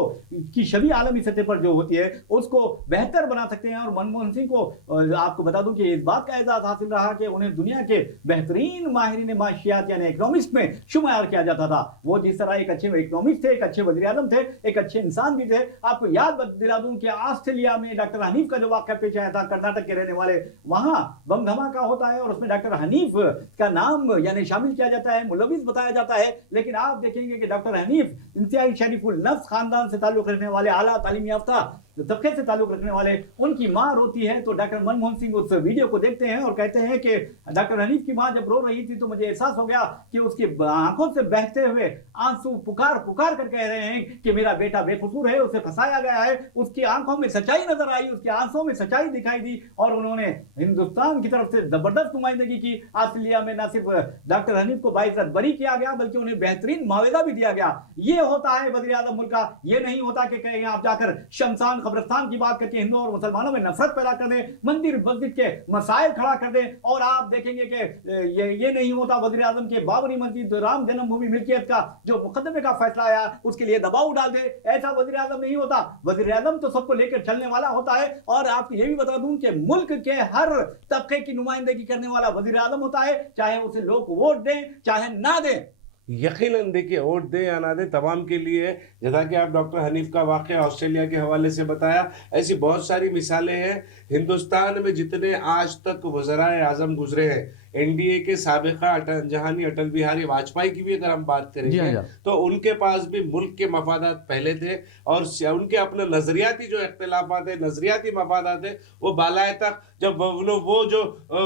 کی شبیہ عالمی سطح پر جو ہوتی ہے اس کو بہتر بنا سکتے ہیں. اور منموہن سنگھ کو آپ کو بتا دوں کہ اس بات کا اعزاز حاصل رہا کہ انہیں دنیا کے بہترین ماہرین معاشیات یعنی اکنامسٹ میں شمار کیا جاتا تھا. وہ جس طرح ایک اچھے اکنامسٹ تھے, ایک اچھے وزیر اعظم تھے, ایک اچھے انسان بھی تھے. آپ کو یاد دلا دوں کہ آسٹریلیا میں ڈاکٹر حنیف کا جو واقعہ پیش آیا تھا, کرناٹک کے رہنے والے, وہاں بم دھماکہ ہوتا ہے اور اس میں ڈاکٹر حنیف کا نام یعنی شامل کیا جاتا ہے, ملوث بتایا جاتا ہے. لیکن آپ دیکھیں گے کہ ڈاکٹر حنیف انتہائی شریف النفس خاندان سے تعلق رکھنے والے, اعلیٰ تعلیم یافتہ طبقے سے تعلق رکھنے والے, ان کی ماں روتی ہے تو ڈاکٹر منموہن سنگھ اس ویڈیو کو دیکھتے ہیں اور کہتے ہیں کہ ڈاکٹر حنیف کی ماں جب رو رہی تھی تو مجھے احساس ہو گیا کہ اس کی آنکھوں سے بہتے ہوئے آنسو پکار کر کہہ رہے ہیں کہ میرا بیٹا بے قصور ہے, اسے پھنسایا گیا ہے. اس کی آنکھوں میں سچائی نظر آئی, اس کے آنسوں میں سچائی دکھائی دی, اور انہوں نے ہندوستان کی طرف سے زبردست نمائندگی کی. آسٹریلیا میں نہ صرف ڈاکٹر حنیف کو باعزت بری کیا گیا بلکہ انہیں بہترین معاوضہ بھی دیا گیا. یہ ہوتا ہے وزیر اعظم ملک کا. یہ نہیں ہوتا کہ کہیں آپ جا کر شمشان قبرستان کی بات کر کے ہندوؤں اور مسلمانوں میں نفرت پیدا کر دیں, مندر مسجد کے مسائل کھڑا کر دیں. اور آپ دیکھیں گے کہ یہ نہیں ہوتا وزیر اعظم کے بابری مسجد رام جنم بھومی ملکیت کا جو مقدمے کا فیصلہ آیا اس کے لیے دباؤ ڈال دے. ایسا وزیر اعظم نہیں ہوتا. وزیر اعظم تو سب کو لے کر چلنے والا ہوتا ہے. اور آپ کو یہ بھی بتا دوں کہ ملک کے ہر طبقے کی نمائندگی کرنے والا وزیر اعظم ہوتا ہے, چاہے اسے لوگ ووٹ دیں چاہے نہ دیں. یقیناً دیکھیے ووٹ دیں یا نہ دیں تمام کے لیے، جیسا کہ آپ ڈاکٹر حنیف کا واقعہ آسٹریلیا کے حوالے سے بتایا، ایسی بہت ساری مثالیں ہیں۔ ہندوستان میں جتنے آج تک وزرائے اعظم گزرے ہیں، این ڈی اے کے سابقہ جہانی اٹل بہاری واجپئی کی بھی اگر ہم بات کریں جی ہاں گے جی ہاں۔ تو ان کے پاس بھی ملک کے مفادات پہلے تھے، اور ان کے اپنے نظریاتی جو اختلافات ہیں، نظریاتی مفادات ہیں، وہ بالائے تک جب وہ جو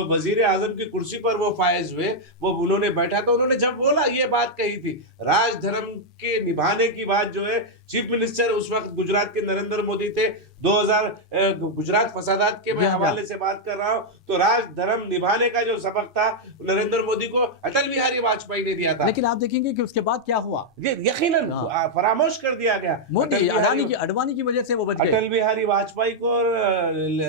وزیر اعظم کی کرسی پر وہ فائز ہوئے، وہ انہوں نے بیٹھا تو انہوں نے جب بولا یہ بات کہی تھی، راج دھرم کے نبھانے کی بات جو ہے، چیف منسٹر اس وقت گجرات کے نریندر مودی تھے، 2000 گجرات فسادات کے میں حوالے سے بات کر رہا ہوں، تو راج دھرم نبھانے کا جو سبق تھا نریندر مودی کو اٹل بہاری واجپئی نے دیا تھا، لیکن آپ دیکھیں گے کہ اس کے بعد کیا ہوا، یقیناً فراموش کر دیا گیا۔ مودی اڈوانی کی وجہ سے وہ بچ گئے۔ اٹل بہاری واجپئی کو اور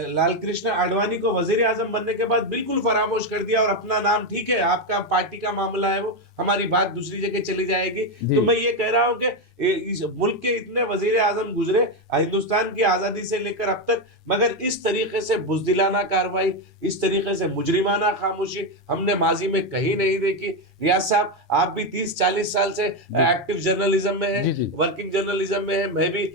لال کرشن اڈوانی کو وزیر اعظم بننے کے بعد بالکل فراموش کر دیا، اور اپنا نام ٹھیک ہے، آپ کا پارٹی کا معاملہ ہے، وہ ہماری بات دوسری جگہ چلی جائے گی۔ تو میں یہ کہہ رہا ہوں کہ اس ملک کے اتنے وزیر اعظم گزرے ہندوستان کی آزادی سے لے کر اب تک، مگر اس طریقے سے بزدلانہ کاروائی، اس طریقے سے مجرمانہ خاموشی ہم نے ماضی میں کہیں نہیں دیکھی۔ ریاض صاحب آپ بھی 30-40 سال سے ایکٹیو جرنلزم میں ہیں، ورکنگ جرنلزم میں ہیں، میں بھی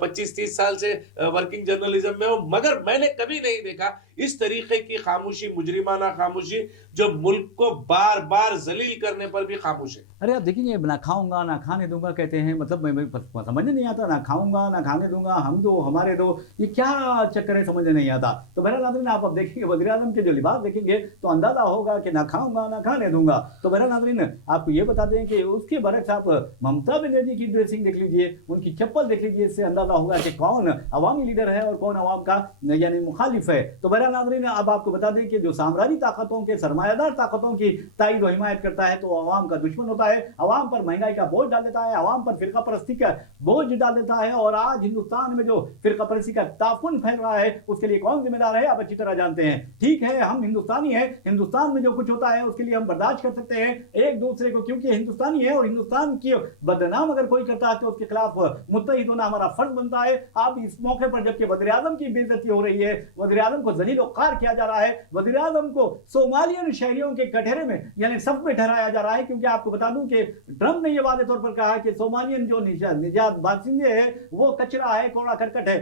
25-30 سال سے ورکنگ جرنلزم میں ہوں، مگر میں نے کبھی نہیں دیکھا اس طریقے کی خاموشی، مجرمانہ خاموشی جو ملک کو بار بار ذلیل کرنے پر بھی خاموش ہے۔ ارے آپ دیکھیں یہ نہ کھاؤں گا نہ کھانے دوں گا کہتے ہیں، مطلب میں سمجھ نہیں آتا، نہ کھاؤں گا نہ کھانے دوں گا، ہم دو ہمارے دو، یہ کیا چکر ہے سمجھ نہیں آتا۔ تو بہرحال ناظرین آپ اب دیکھیں گے وزیر اعظم کے جو لباس دیکھیں گے تو اندازہ ہوگا کہ نہ کھاؤں گا نہ کھانے دوں گا۔ تو بہرحال ناظرین آپ کو یہ بتا دیں کہ اس کے برعکس آپ ممتا بنرجی کی ڈریسنگ دیکھ لیجئے، ان کی چپل دیکھ لیجئے، اس سے اندازہ ہوگا کہ کون عوامی لیڈر ہے اور کون عوام کا یعنی مخالف ہے۔ تو بہرحال ناظرین اب آپ کو بتا دیں کہ جو سامراجی طاقتوں کے سرمایہ دار طاقتوں کی تائید و حمایت کرتا ہے تو وہ عوام کا دشمن ہوتا ہے، عوام پر مہنگائی کا بوجھ ڈال دیتا ہے، عوام پر فرقہ پرستی کا بوجھ ڈال دیتا ہے، اور آج ہندوستان میں جو فرقہ پرستی کا تعفن پھیل رہا ہے اس کے لیے کون ذمہ دار ہے آپ اچھی طرح جانتے ہیں۔ ٹھیک ہے ہم ہندوستانی ہیں، ہندوستان میں جو کچھ ہوتا ہے اس کے لیے ہم برداشت کر سکتے ہیں ایک دوسرے کو، کیونکہ ہندوستانی ہے اور ہندوستان کی بدنام اگر کوئی کرتا ہے تو اس کے خلاف متحد ہونا ہمارا فرض بنتا ہے۔ آپ اس موقع پر جبکہ وزیر اعظم کی بے عزتی ہو رہی ہے، وزیر اعظم کو ذلیل و خوار کیا جا رہا ہے، وزیر اعظم کو صومالین شہریوں کے کٹہرے میں یعنی صف میں ٹھہرایا جا رہا ہے، کیونکہ آپ کو بتا دوں کہ ٹرمپ نے یہ واضح طور پر کہا کہ صومالین جو نجات باشندے ہیں وہ کچرا ہے، کوڑا کرکٹ ہے۔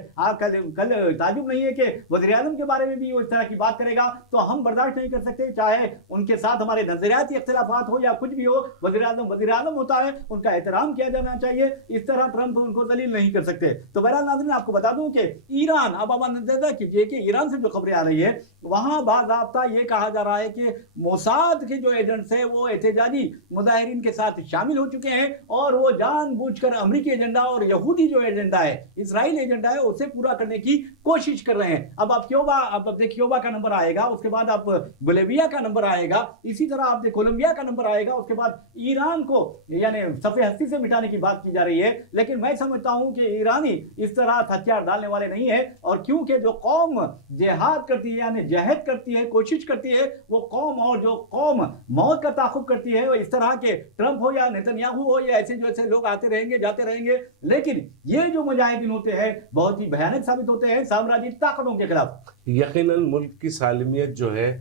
کل تعجب نہیں ہے کہ وزیر اعظم کے بارے میں بھی وہ اس طرح کی بات کرے گا، تو ہم برداشت نہیں کر سکتے، چاہے ان کے ساتھ ہمارے نظریاتی اختلافات ہو یا کچھ بھی ہو، وزیر اعظم ہوتا ہے، ان کا احترام کیا جانا چاہیے، اس طرح ٹرمپ ان کو ذلیل نہیں کر سکتے۔ تو بہرحال ناظرین آپ کو بتا دوں کہ ایران، اب آپ اندازہ کیجئے کہ ایران سے جو خبریں آ رہی ہے وہاں باضابطہ یہ کہا جا رہا ہے کہ موساد کے جو ایجنٹس ہیں وہ احتجاجی مظاہرین کے ساتھ شامل ہو چکے ہیں، اور وہ جان بوجھ کر امریکی ایجنڈا اور یہودی جو ایجنڈا ہے، اسرائیل ایجنڈا ہے، اسے پورا کرنے کی کوشش کر رہے ہیں۔ اب آپ کیوبا کا نمبر آئے گا، اس کے بعد آپ بولیویا کا نمبر آئے گا، اسی طرح آپ کولمبیا کا نمبر آئے گا، اس کے بعد ایران کو یعنی صفحہ ہستی سے مٹانے کی بات کی جا رہی ہے۔ لیکن میں سمجھتا ہوں کہ ایرانی اس طرح ہتھیار ڈالنے والے نہیں ہیں، اور کیونکہ جو قوم جہاد کرتی ہے یعنی جہد کرتی ہے، کوشش کرتی ہے، وہ قوم، اور جو قوم موت کا تعاقب کرتی ہے، وہ اس طرح کے ٹرمپ ہو یا نیتنیاہو ہو یا ایسے جو ایسے لوگ آتے رہیں گے جاتے رہیں گے، لیکن یہ جو مجاہدین ہوتے ہیں بہت ہی بھیانک ثابت ہوتے ہیں سامراجی طاقتوں کے خلاف۔ یقیناً ملک کی سالمیت جو ہے،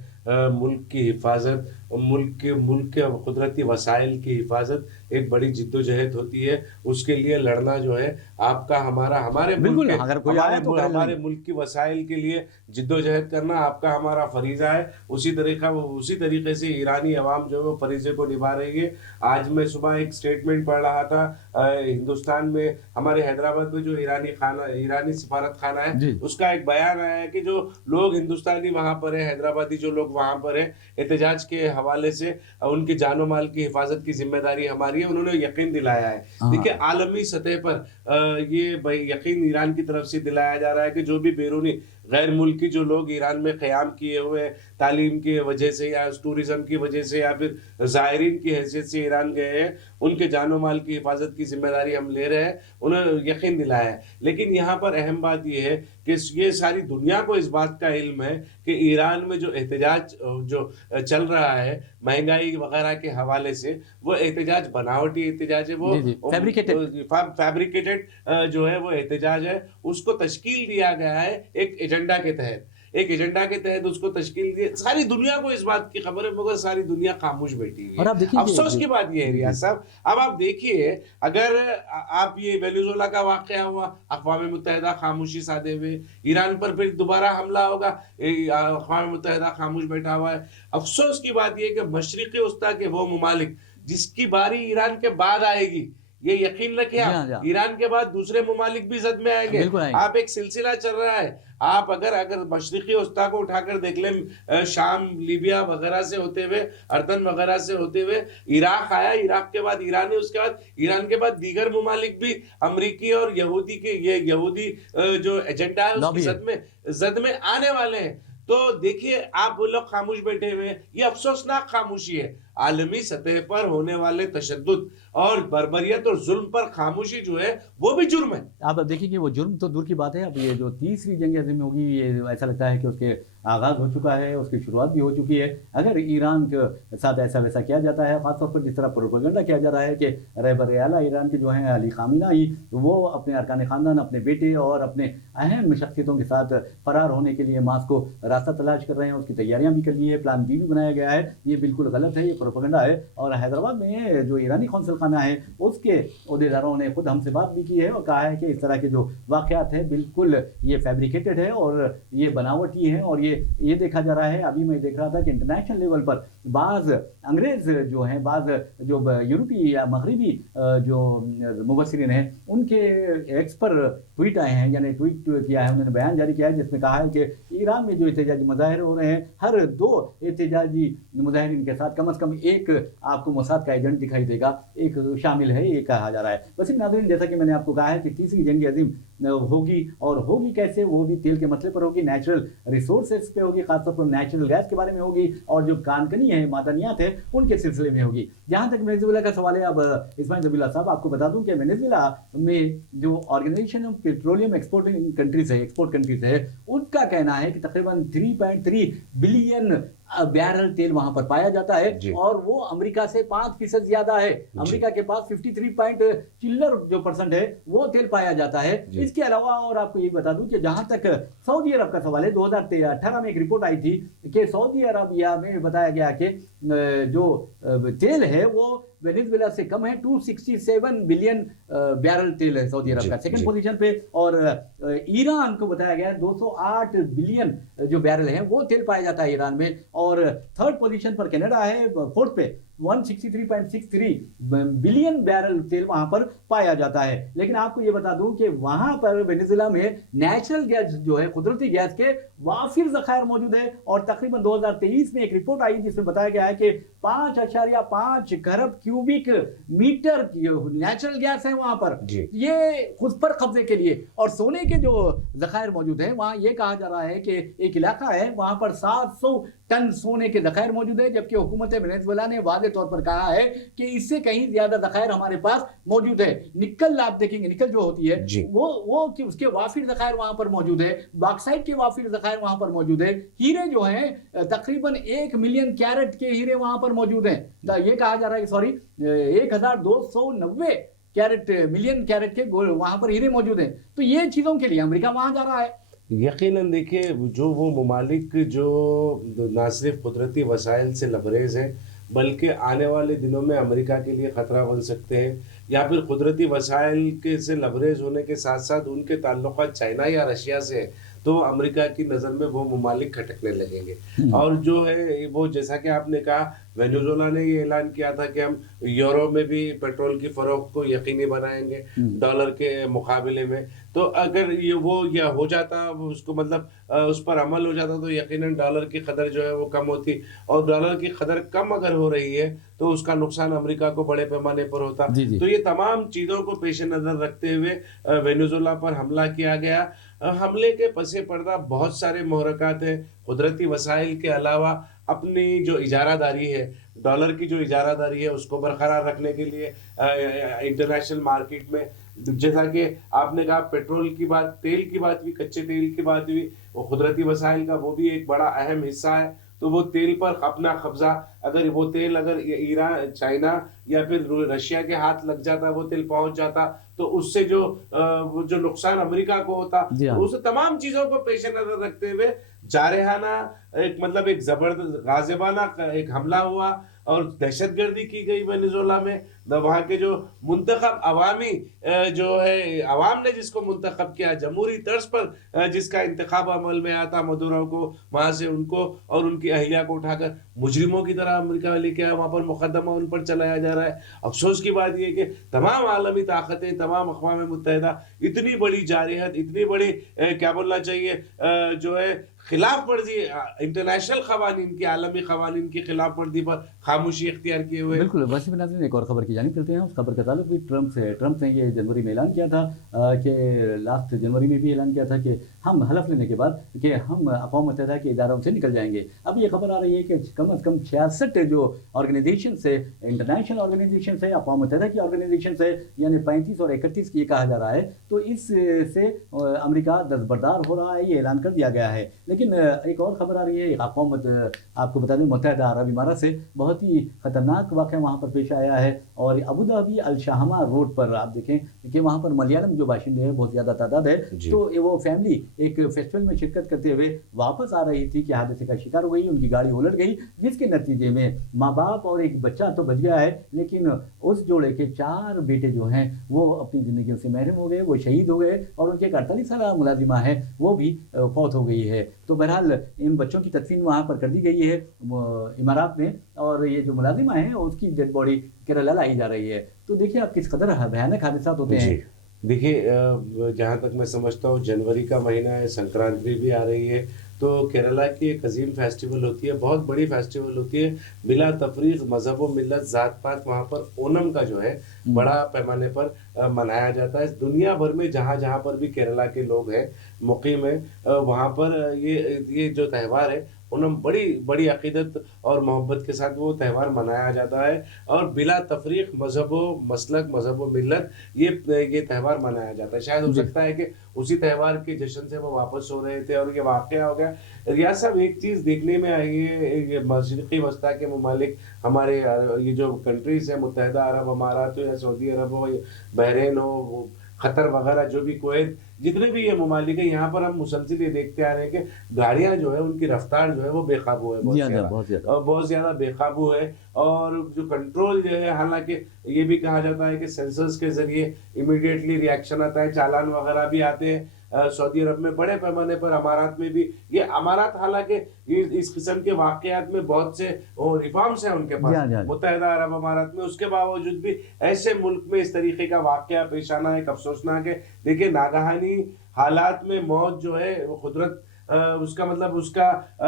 ملک کی حفاظت، ملک کے قدرتی وسائل کی حفاظت ایک بڑی جد و جہد ہوتی ہے، اس کے لیے لڑنا جو ہے آپ کا ہمارے ملک کی وسائل کے لیے جد و جہد کرنا آپ کا ہمارا فریضہ ہے۔ اسی طریقے سے ایرانی عوام جو ہے وہ فریضے کو نبھا رہی ہے۔ آج میں صبح ایک سٹیٹمنٹ پڑھ رہا تھا، ہندوستان میں ہمارے حیدرآباد میں جو ایرانی سفارت خانہ ہے اس کا ایک بیان آیا ہے کہ جو لوگ ہندوستانی وہاں پر ہیں، حیدرآبادی جو لوگ وہاں پر ہیں، احتجاج کے حوالے سے ان کی جان و مال کی حفاظت کی ذمہ داری ہماری ہے، انہوں نے یقین دلایا ہے۔ دیکھیے عالمی سطح پر یہ یقین ایران کی طرف سے دلایا جا رہا ہے کہ جو بھی بیرونی غیر ملکی جو لوگ ایران میں قیام کیے ہوئے تعلیم کی وجہ سے یا ٹورزم کی وجہ سے یا پھر زائرین کی حیثیت سے ایران گئے ہیں، ان کے جان و مال کی حفاظت کی ذمہ داری ہم لے رہے ہیں، انہیں یقین دلایا ہے۔ لیکن یہاں پر اہم بات یہ ہے کہ یہ ساری دنیا کو اس بات کا علم ہے کہ ایران میں جو احتجاج جو چل رہا ہے مہنگائی وغیرہ کے حوالے سے، وہ احتجاج بناوٹی احتجاج ہے، وہ فیبریکیٹڈ جو ہے وہ احتجاج ہے، اس کو تشکیل دیا گیا ہے ایک ایجنڈا کے تحت۔ ایک ایجنڈا کے تحت اس کو تشکیل دی. ساری دنیا کو اس بات کی خبر ہے مگر ساری دنیا خاموش بیٹھی ہوئی ہے. افسوس کی بات یہ ہے ریاض صاحب, اب آپ دیکھیے اگر آپ یہ وینزویلا کا واقعہ ہوا, اقوام متحدہ خاموشی سادے ہوئے, ایران پر پھر دوبارہ حملہ ہوگا, اقوام متحدہ خاموش بیٹھا ہوا ہے. افسوس کی بات یہ کہ مشرقی وسطی کے وہ ممالک جس کی باری ایران کے بعد آئے گی, یہ یقین رکھیں آپ, ایران کے بعد دوسرے ممالک بھی زد میں آئیں گے. آپ ایک سلسلہ چل رہا ہے, آپ اگر مشرقی وسطی کو اٹھا کر دیکھ لیں, شام لیبیا وغیرہ سے ہوتے ہوئے, اردن وغیرہ سے ہوتے ہوئے عراق آیا, عراق کے بعد ایران ہے, اس کے بعد ایران کے بعد دیگر ممالک بھی امریکی اور یہودی کے یہ یہودی جو ایجنڈا ہے اس کی زد میں آنے والے ہیں. تو دیکھیے آپ وہ لوگ خاموش بیٹھے ہوئے ہیں, یہ افسوسناک خاموشی ہے. عالمی سطح پر ہونے والے تشدد اور بربریت اور ظلم پر خاموشی جو ہے وہ بھی جرم ہے. آپ اب دیکھیں کہ وہ جرم تو دور کی بات ہے, اب یہ جو تیسری جنگ عظیم ہوگی یہ ایسا لگتا ہے کہ اس کے آغاز ہو چکا ہے, اس کی شروعات بھی ہو چکی ہے. اگر ایران کے ساتھ ایسا ویسا کیا جاتا ہے, خاص طور پر جس طرح پروپیگنڈا کیا جا رہا ہے کہ رہبر اعلیٰ ایران کے جو ہیں علی خامنہ ای, وہ اپنے ارکان خاندان, اپنے بیٹے اور اپنے اہم شخصیتوں کے ساتھ فرار ہونے کے لیے ماسکو راستہ تلاش کر رہے ہیں, اس کی تیاریاں بھی کر لی ہے, پلان بی بھی بنایا گیا ہے. یہ بالکل غلط ہے, یہ پروپیگنڈا ہے. اور حیدرآباد میں جو ایرانی قونصل خانہ ہے اس کے عہدیداروں نے خود ہم سے بات بھی کی ہے اور کہا ہے کہ اس طرح کے جو واقعات ہیں بالکل یہ فیبریکیٹڈ ہے اور یہ بناوٹی ہیں. اور یہ دیکھا جا رہا ہے, ابھی میں دیکھ رہا تھا کہ انٹرنیشنل لیول پر بعض انگریز جو ہیں, بعض جو یورپی یا مغربی جو مبصرین ہیں, ان کے ایکس پر ٹویٹ آئے ہیں, یعنی ٹویٹ کیا ہے, انہوں نے بیان جاری کیا ہے جس میں کہا ہے کہ ایران میں جو احتجاجی مظاہرے ہو رہے ہیں, ہر 2 احتجاجی مظاہرین کے ساتھ کم از کم ایک آپ کو موساد کا ایجنٹ دکھائی دے گا, ایک شامل ہے, یہ کہا جا رہا ہے. وسیم ناظرین, جیسا کہ میں نے آپ کو کہا ہے کہ تیسری جنگ عظیم ہوگی, اور ہوگی کیسے, وہ بھی تیل کے مسئلے پر ہوگی, نیچرل ریسورسز پہ ہوگی, خاص طور پر نیچرل گیس کے بارے میں ہوگی, اور جو کانکنی ہے, معدنیات ہے, ان کے سلسلے میں ہوگی. جہاں تک وینزویلا کا سوال ہے, اب اسماعیل ذبیح اللہ صاحب آپ کو بتا دوں کہ وینزویلا میں جو organization of petroleum exporting countries ہے, ایکسپورٹ کنٹریز ہے, ان کا کہنا ہے کہ تقریباً 3.3 بلین بیرل تیل وہاں پر پایا جاتا ہے, اور وہ امریکہ سے 5% زیادہ ہے. امریکہ کے پاس 53% ہے وہ تیل پایا جاتا ہے. اس کے علاوہ اور آپ کو یہ بتا دوں کہ جہاں تک سعودی عرب کا سوال ہے, 2018 میں ایک رپورٹ آئی تھی کہ سعودی عربیہ میں بتایا گیا کہ جو تیل ہے وہ وینزویلا سے کم ہے, 267 بلین بیرل تیل ہے سعودی عرب کا سیکنڈ پوزیشن پہ, اور ایران کو بتایا گیا 208 بلین جو بیرل ہیں وہ تیل پایا جاتا ہے ایران میں, اور تھرڈ پوزیشن پر کینیڈا ہے, فورتھ پہ 163.63 بلین بیرل تیل وہاں پر پایا جاتا ہے. لیکن آپ کو یہ بتا دوں کہ وہاں پر وینزویلا میں نیچرل گیس جو ہے, قدرتی گیس کے وافر ذخائر موجود ہے, اور تقریباً 2023 میں ایک رپورٹ آئی جس میں بتایا گیا ہے کہ 5.5 کھرب کیوبک میٹر نیچرل گیس ہے وہاں پر, یہ خود پر قبضے کے لیے. اور سونے کے جو ذخائر موجود ہیں وہاں, یہ کہا جا رہا ہے کہ ایک علاقہ ہے وہاں پر 700 ٹن سونے کے ذخائر موجود ہے, جبکہ حکومت وینزویلا نے واضح طور پر کہا ہے کہ اس سے کہیں زیادہ ذخائر ہمارے پاس موجود ہے. نکل آپ دیکھیں گے, نکل جو ہوتی ہے وہ اس کے وافر ذخائر وہاں پر موجود ہے, باکسائٹ کے وافر ذخائر وہاں پر موجود ہے, ہیرے جو ہیں تقریباً 1 ملین کیرٹ کے ہیرے وہاں پر موجود ہیں. یہ کہا جا رہا ہے, سوری 1290 ملین کیرٹ کے وہاں پر ہیرے موجود ہیں. تو یہ چیزوں کے لیے امریکہ وہاں جا رہا ہے. یقیناً دیکھیں, جو وہ ممالک جو نہ صرف قدرتی وسائل سے لبریز ہیں بلکہ آنے والے دنوں میں امریکہ کے لیے خطرہ بن سکتے ہیں, یا پھر قدرتی وسائل کے سے لبریز ہونے کے ساتھ ساتھ ان کے تعلقات چائنا یا رشیا سے ہیں, تو امریکہ کی نظر میں وہ ممالک کھٹکنے لگیں گے. اور جو ہے وہ جیسا کہ آپ نے کہا, وینزویلا نے یہ اعلان کیا تھا کہ ہم یورو میں بھی پیٹرول کی فروخت کو یقینی بنائیں گے ڈالر کے مقابلے میں. تو اگر یہ ہو جاتا, اس کو مطلب اس پر عمل ہو جاتا, تو یقیناً ڈالر کی قدر جو ہے وہ کم ہوتی, اور ڈالر کی قدر کم اگر ہو رہی ہے تو اس کا نقصان امریکہ کو بڑے پیمانے پر ہوتا. تو یہ تمام چیزوں کو پیش نظر رکھتے ہوئے وینزویلا پر حملہ کیا گیا. حملے کے پس پردہ بہت سارے محرکات ہیں. قدرتی وسائل کے علاوہ اپنی جو اجارہ داری ہے, ڈالر کی جو اجارہ داری ہے, اس کو برقرار رکھنے کے لیے انٹرنیشنل مارکیٹ میں, جیسا کہ آپ نے کہا پیٹرول کی بات, تیل کی بات بھی, کچے تیل کی بات بھی, وہ قدرتی وسائل کا وہ بھی ایک بڑا اہم حصہ ہے. تو وہ تیل پر اپنا قبضہ, اگر وہ تیل اگر ایران, چائنا یا پھر رشیا کے ہاتھ لگ جاتا, وہ تیل پہنچ جاتا, تو اس سے جو نقصان امریکہ کو ہوتا, اس تمام چیزوں کو پیش نظر رکھتے ہوئے जारहाना एक मतलब एक जबरदस्त गाजिबाना एक हमला हुआ और दहशत गर्दी की गई वेनेजुएला में। वहाँ के जो मुंतखब अवामी जो है अवाम ने जिसको मुंतखब किया जमहूरी तर्ज पर जिसका इंतखाब अमल में आया था मदुरो को, वहाँ से उनको और उनकी अहलिया को उठाकर मुजरिमों की तरह अमेरिका लेके आया, वहाँ पर मुकदमा उन पर चलाया जा रहा है। अफसोस की बात यह है कि तमाम आलमी ताकतें, तमाम अक़वाम मुत्तहिदा इतनी बड़ी जारहत, इतनी बड़ी क्या बोलना चाहिए जो है खिलाफ वर्जी इंटरनेशनल क़वानीन की, आलमी क़वानीन की खिलाफ वर्जी पर खामोशी इख्तियार किए हुए। बिल्कुल वैसे भी नाज़रीन एक और ख़बर की जानिब चलते हैं। उस खबर का ताल्लुक भी ट्रंप से है। ट्रंप ने ये जनवरी में ऐलान किया था कि लास्ट जनवरी में भी ऐलान किया था कि हम हलफ लेने के बाद कि हम अक़वाम मुत्तहिदा के इदारों से निकल जाएंगे। अब ये खबर आ रही है कि कम से कम 66 जो ऑर्गेनाइजेशन है, इंटरनेशनल ऑर्गेनाइजेशन है, अक़वाम मुत्तहिदा की ऑर्गेनाइजेशन है, यानी 35 और 31 की ये कहा जा रहा है, तो इससे अमेरिका दस्तबरदार हो रहा है, ये ऐलान कर दिया गया है। लेकिन एक और खबर आ रही है आपको बता दें मुत्तहिदा अरब इमारात से बहुत ही खतरनाक वाक़या वहाँ पर पेश आया है। और अबू धाबी अल शाहमा रोड पर आप देखें कि वहाँ पर मलयालम जो बाशिंदे हैं बहुत ज़्यादा तादाद है, तो वो फैमिली एक फेस्टिवल में शिरकत करते हुए वापस आ रही थी कि हादसे का शिकार हो गई, उनकी गाड़ी उलट गई, जिसके नतीजे में माँ बाप और एक बच्चा तो बच गया है, लेकिन उस जोड़े के 4 बेटे जो हैं वो अपनी ज़िंदगी से महरूम हो गए, वो शहीद हो गए और उनके एक 48 साल मुलाजिमा है वो भी फौत हो गई है। तो बहरहाल इन बच्चों की तदफीन वहाँ पर कर दी गई है इमारात में, और ये जो मुलाजिमा है उसकी डेड बॉडी केरला लाई जा रही है। तो देखिए आप किस कदर भयानक हादसा होते हैं। देखिए जहाँ तक मैं समझता हूँ जनवरी का महीना है, संक्रांति भी आ रही है, तो केरला की एक अजीम फेस्टिवल होती है, बहुत बड़ी फेस्टिवल होती है, बिला तफरीक मजहब व मिल्लत ज़ात पात वहाँ पर ओनम का जो है बड़ा पैमाने पर मनाया जाता है। दुनिया भर में जहाँ जहाँ पर भी केरला के लोग हैं मुकीम है, वहाँ पर ये जो त्यौहार है ओनम बड़ी बड़ी अकीदत और मोहब्बत के साथ वो त्यौहार मनाया जाता है और बिला तफरीक मजहब व मसलक, मजहब व मिल्लत ये त्यौहार मनाया जाता है। शायद हो सकता है कि उसी त्यौहार के जश्न से वो वापस हो रहे थे और ये वाक़या हो गया। रियाज साहब एक चीज़ देखने में आई है, ये मशरिक़ी वस्ता के ममालिक हमारे ये जो कंट्रीज़ हैं मुत्तहिदा अरब अमारात हो या सऊदी अरब हो, बहरीन हो, क़तर वगैरह, जो भी कुवैत, जितने भी ये ममालिक है, यहाँ पर हम मुसलसिल ये देखते आ रहे हैं कि गाड़ियाँ जो है उनकी रफ्तार जो है वो बेकाबू है, बहुत ज़्यादा बेकाबू है। और जो कंट्रोल जो है, हालांकि ये भी कहा जाता है कि सेंसर्स के ज़रिए इमीडिएटली रिएक्शन आता है, चालान वगैरह भी आते हैं। सऊदी अरब में बड़े पैमाने पर, अमारात में भी, ये अमारात हालांकि इस किस्म के वाक़यात में बहुत से रिफॉर्म्स हैं उनके पास मुत्तहिदा अरब अमारात में, उसके बावजूद भी ऐसे मुल्क में इस तरीके का वाक़या पेश आना एक अफसोसनाक है। देखिए नागहानी हालात में मौत जो है वो कुदरत उसका मतलब उसका